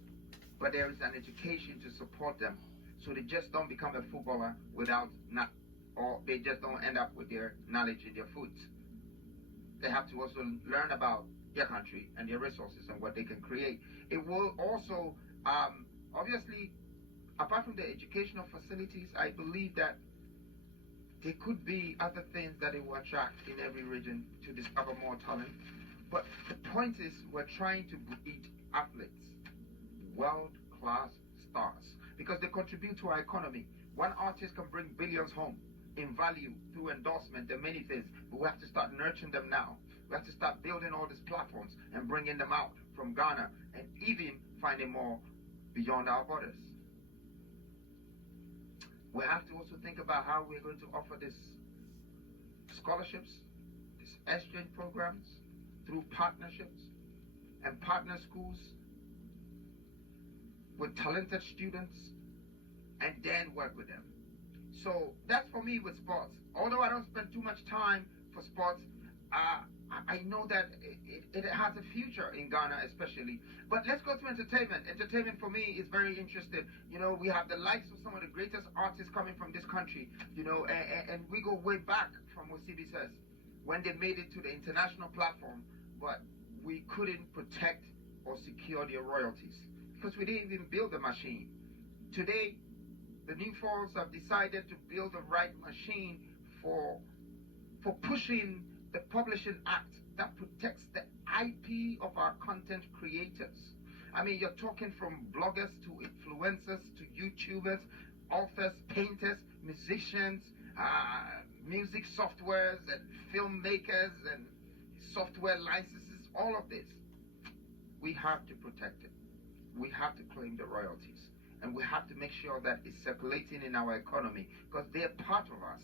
but there is an education to support them, so they just don't become a footballer or they just don't end up with their knowledge in their foot. They have to also learn about their country and their resources and what they can create. It will also, obviously, apart from the educational facilities, I believe that there could be other things that it will attract in every region to discover more talent. But the point is, we're trying to breed athletes, world-class stars, because they contribute to our economy. One artist can bring billions home in value through endorsement and many things, but we have to start nurturing them now. We have to start building all these platforms and bringing them out from Ghana, and even finding more beyond our borders. We have to also think about how we're going to offer these scholarships, these exchange programs, through partnerships and partner schools with talented students, and then work with them. So that's for me with sports. Although I don't spend too much time for sports, I know that it has a future in Ghana especially. But let's go to entertainment. Entertainment for me is very interesting. You know, we have the likes of some of the greatest artists coming from this country, you know, and we go way back from what CB says, when they made it to the international platform, but we couldn't protect or secure their royalties because we didn't even build the machine. Today, the new folks have decided to build the right machine for pushing the Publishing Act that protects the IP of our content creators. I mean, you're talking from bloggers to influencers to YouTubers, authors, painters, musicians, music softwares and filmmakers and software licenses, all of this. We have to protect it. We have to claim the royalties. And we have to make sure that it's circulating in our economy, because they're part of us.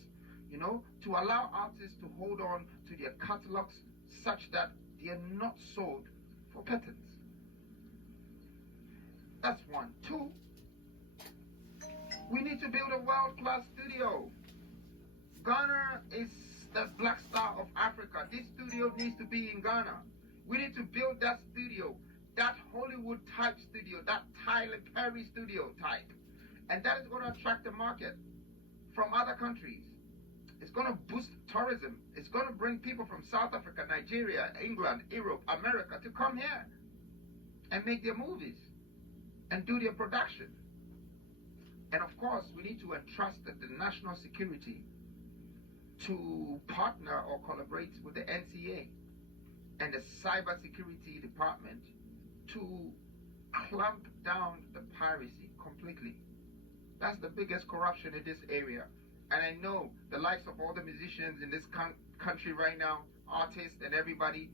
You know, to allow artists to hold on to their catalogs such that they are not sold for patents. That's one. Two, we need to build a world-class studio. Ghana is the black star of Africa. This studio needs to be in Ghana. We need to build that studio, that Hollywood type studio, that Tyler Perry studio type. And that is going to attract the market from other countries. It's going to boost tourism. It's going to bring people from South Africa, Nigeria, England, Europe, America to come here and make their movies and do their production. And of course, we need to entrust the national security to partner or collaborate with the NCA and the cybersecurity department to clamp down the piracy completely. That's the biggest corruption in this area. And I know the likes of all the musicians in this country right now, artists and everybody,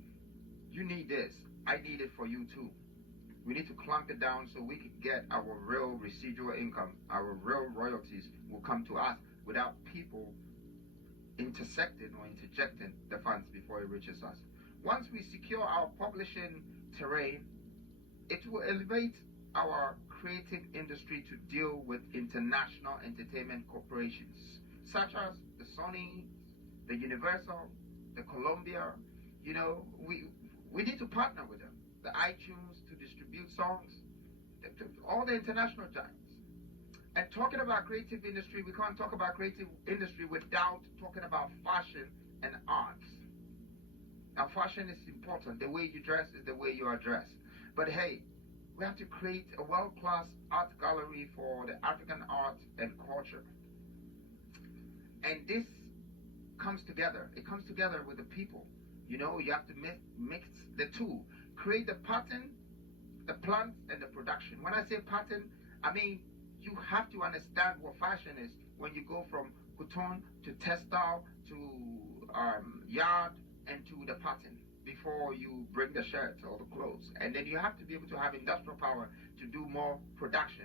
you need this. I need it for you too. We need to clamp it down so we can get our real residual income, our real royalties will come to us without people intersecting or interjecting the funds before it reaches us. Once we secure our publishing terrain, it will elevate our creative industry to deal with international entertainment corporations such as the Sony, the Universal, the Columbia. You know, we need to partner with them. The iTunes to distribute songs, all the international giants. And talking about creative industry, we can't talk about creative industry without talking about fashion and arts. Now, fashion is important. The way you dress is the way you are dressed. But hey, we have to create a world-class art gallery for the African art and culture. And this comes together. It comes together with the people. You know, you have to mix the two. Create the pattern, the plant, and the production. When I say pattern, I mean you have to understand what fashion is when you go from cotton to textile to yard and to the pattern before you bring the shirt or the clothes. And then you have to be able to have industrial power to do more production,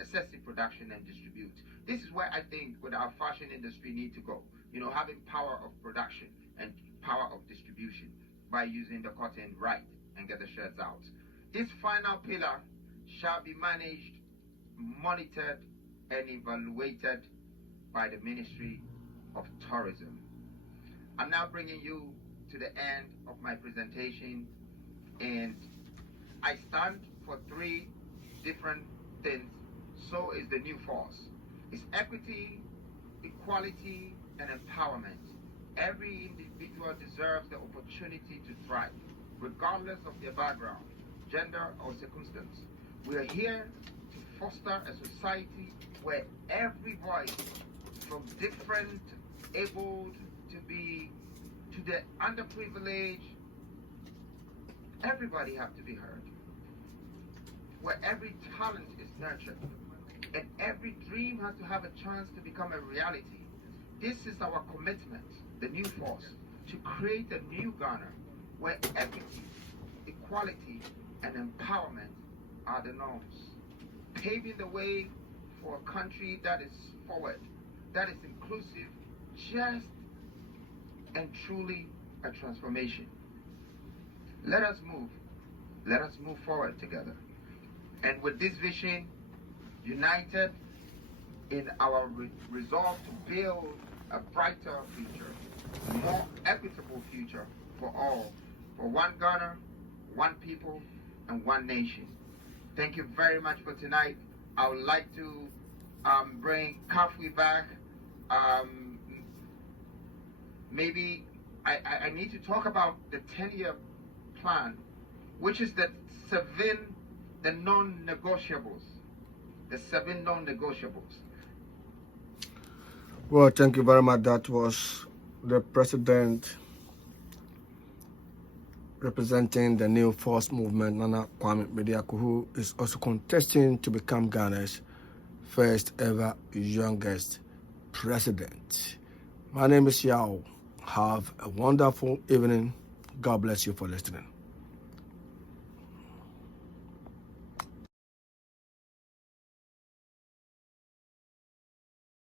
excessive production and distribute. This is where I think with our fashion industry need to go. You know, having power of production and power of distribution by using the cotton right and get the shirts out. This final pillar shall be managed, monitored, and evaluated by the Ministry of Tourism. I'm now bringing you to the end of my presentation, and I stand for 3 different things. So is the new force. It's equity, equality, and empowerment. Every individual deserves the opportunity to thrive, regardless of their background, gender, or circumstance. We are here to foster a society where every voice, from different, able to be, to the underprivileged, everybody have to be heard. Where every talent is nurtured, and every dream has to have a chance to become a reality. This is our commitment, the new force, to create a new Ghana where equity, equality, and empowerment are the norms, paving the way for a country that is forward, that is inclusive, just, and truly a transformation. Let us move forward together. And with this vision, united in our resolve to build a brighter future, a more equitable future for all, for one Ghana, one people, and one nation. Thank you very much for tonight. I would like to bring Kwame back. Maybe I need to talk about the 10-year plan, which is the 7 non-negotiables. The 7 non-negotiables. Well, thank you very much. That was the president representing the New Force Movement, Nana Kwame Bediako, who is also contesting to become Ghana's first ever youngest president. My name is Yao. Have a wonderful evening. God bless you for listening.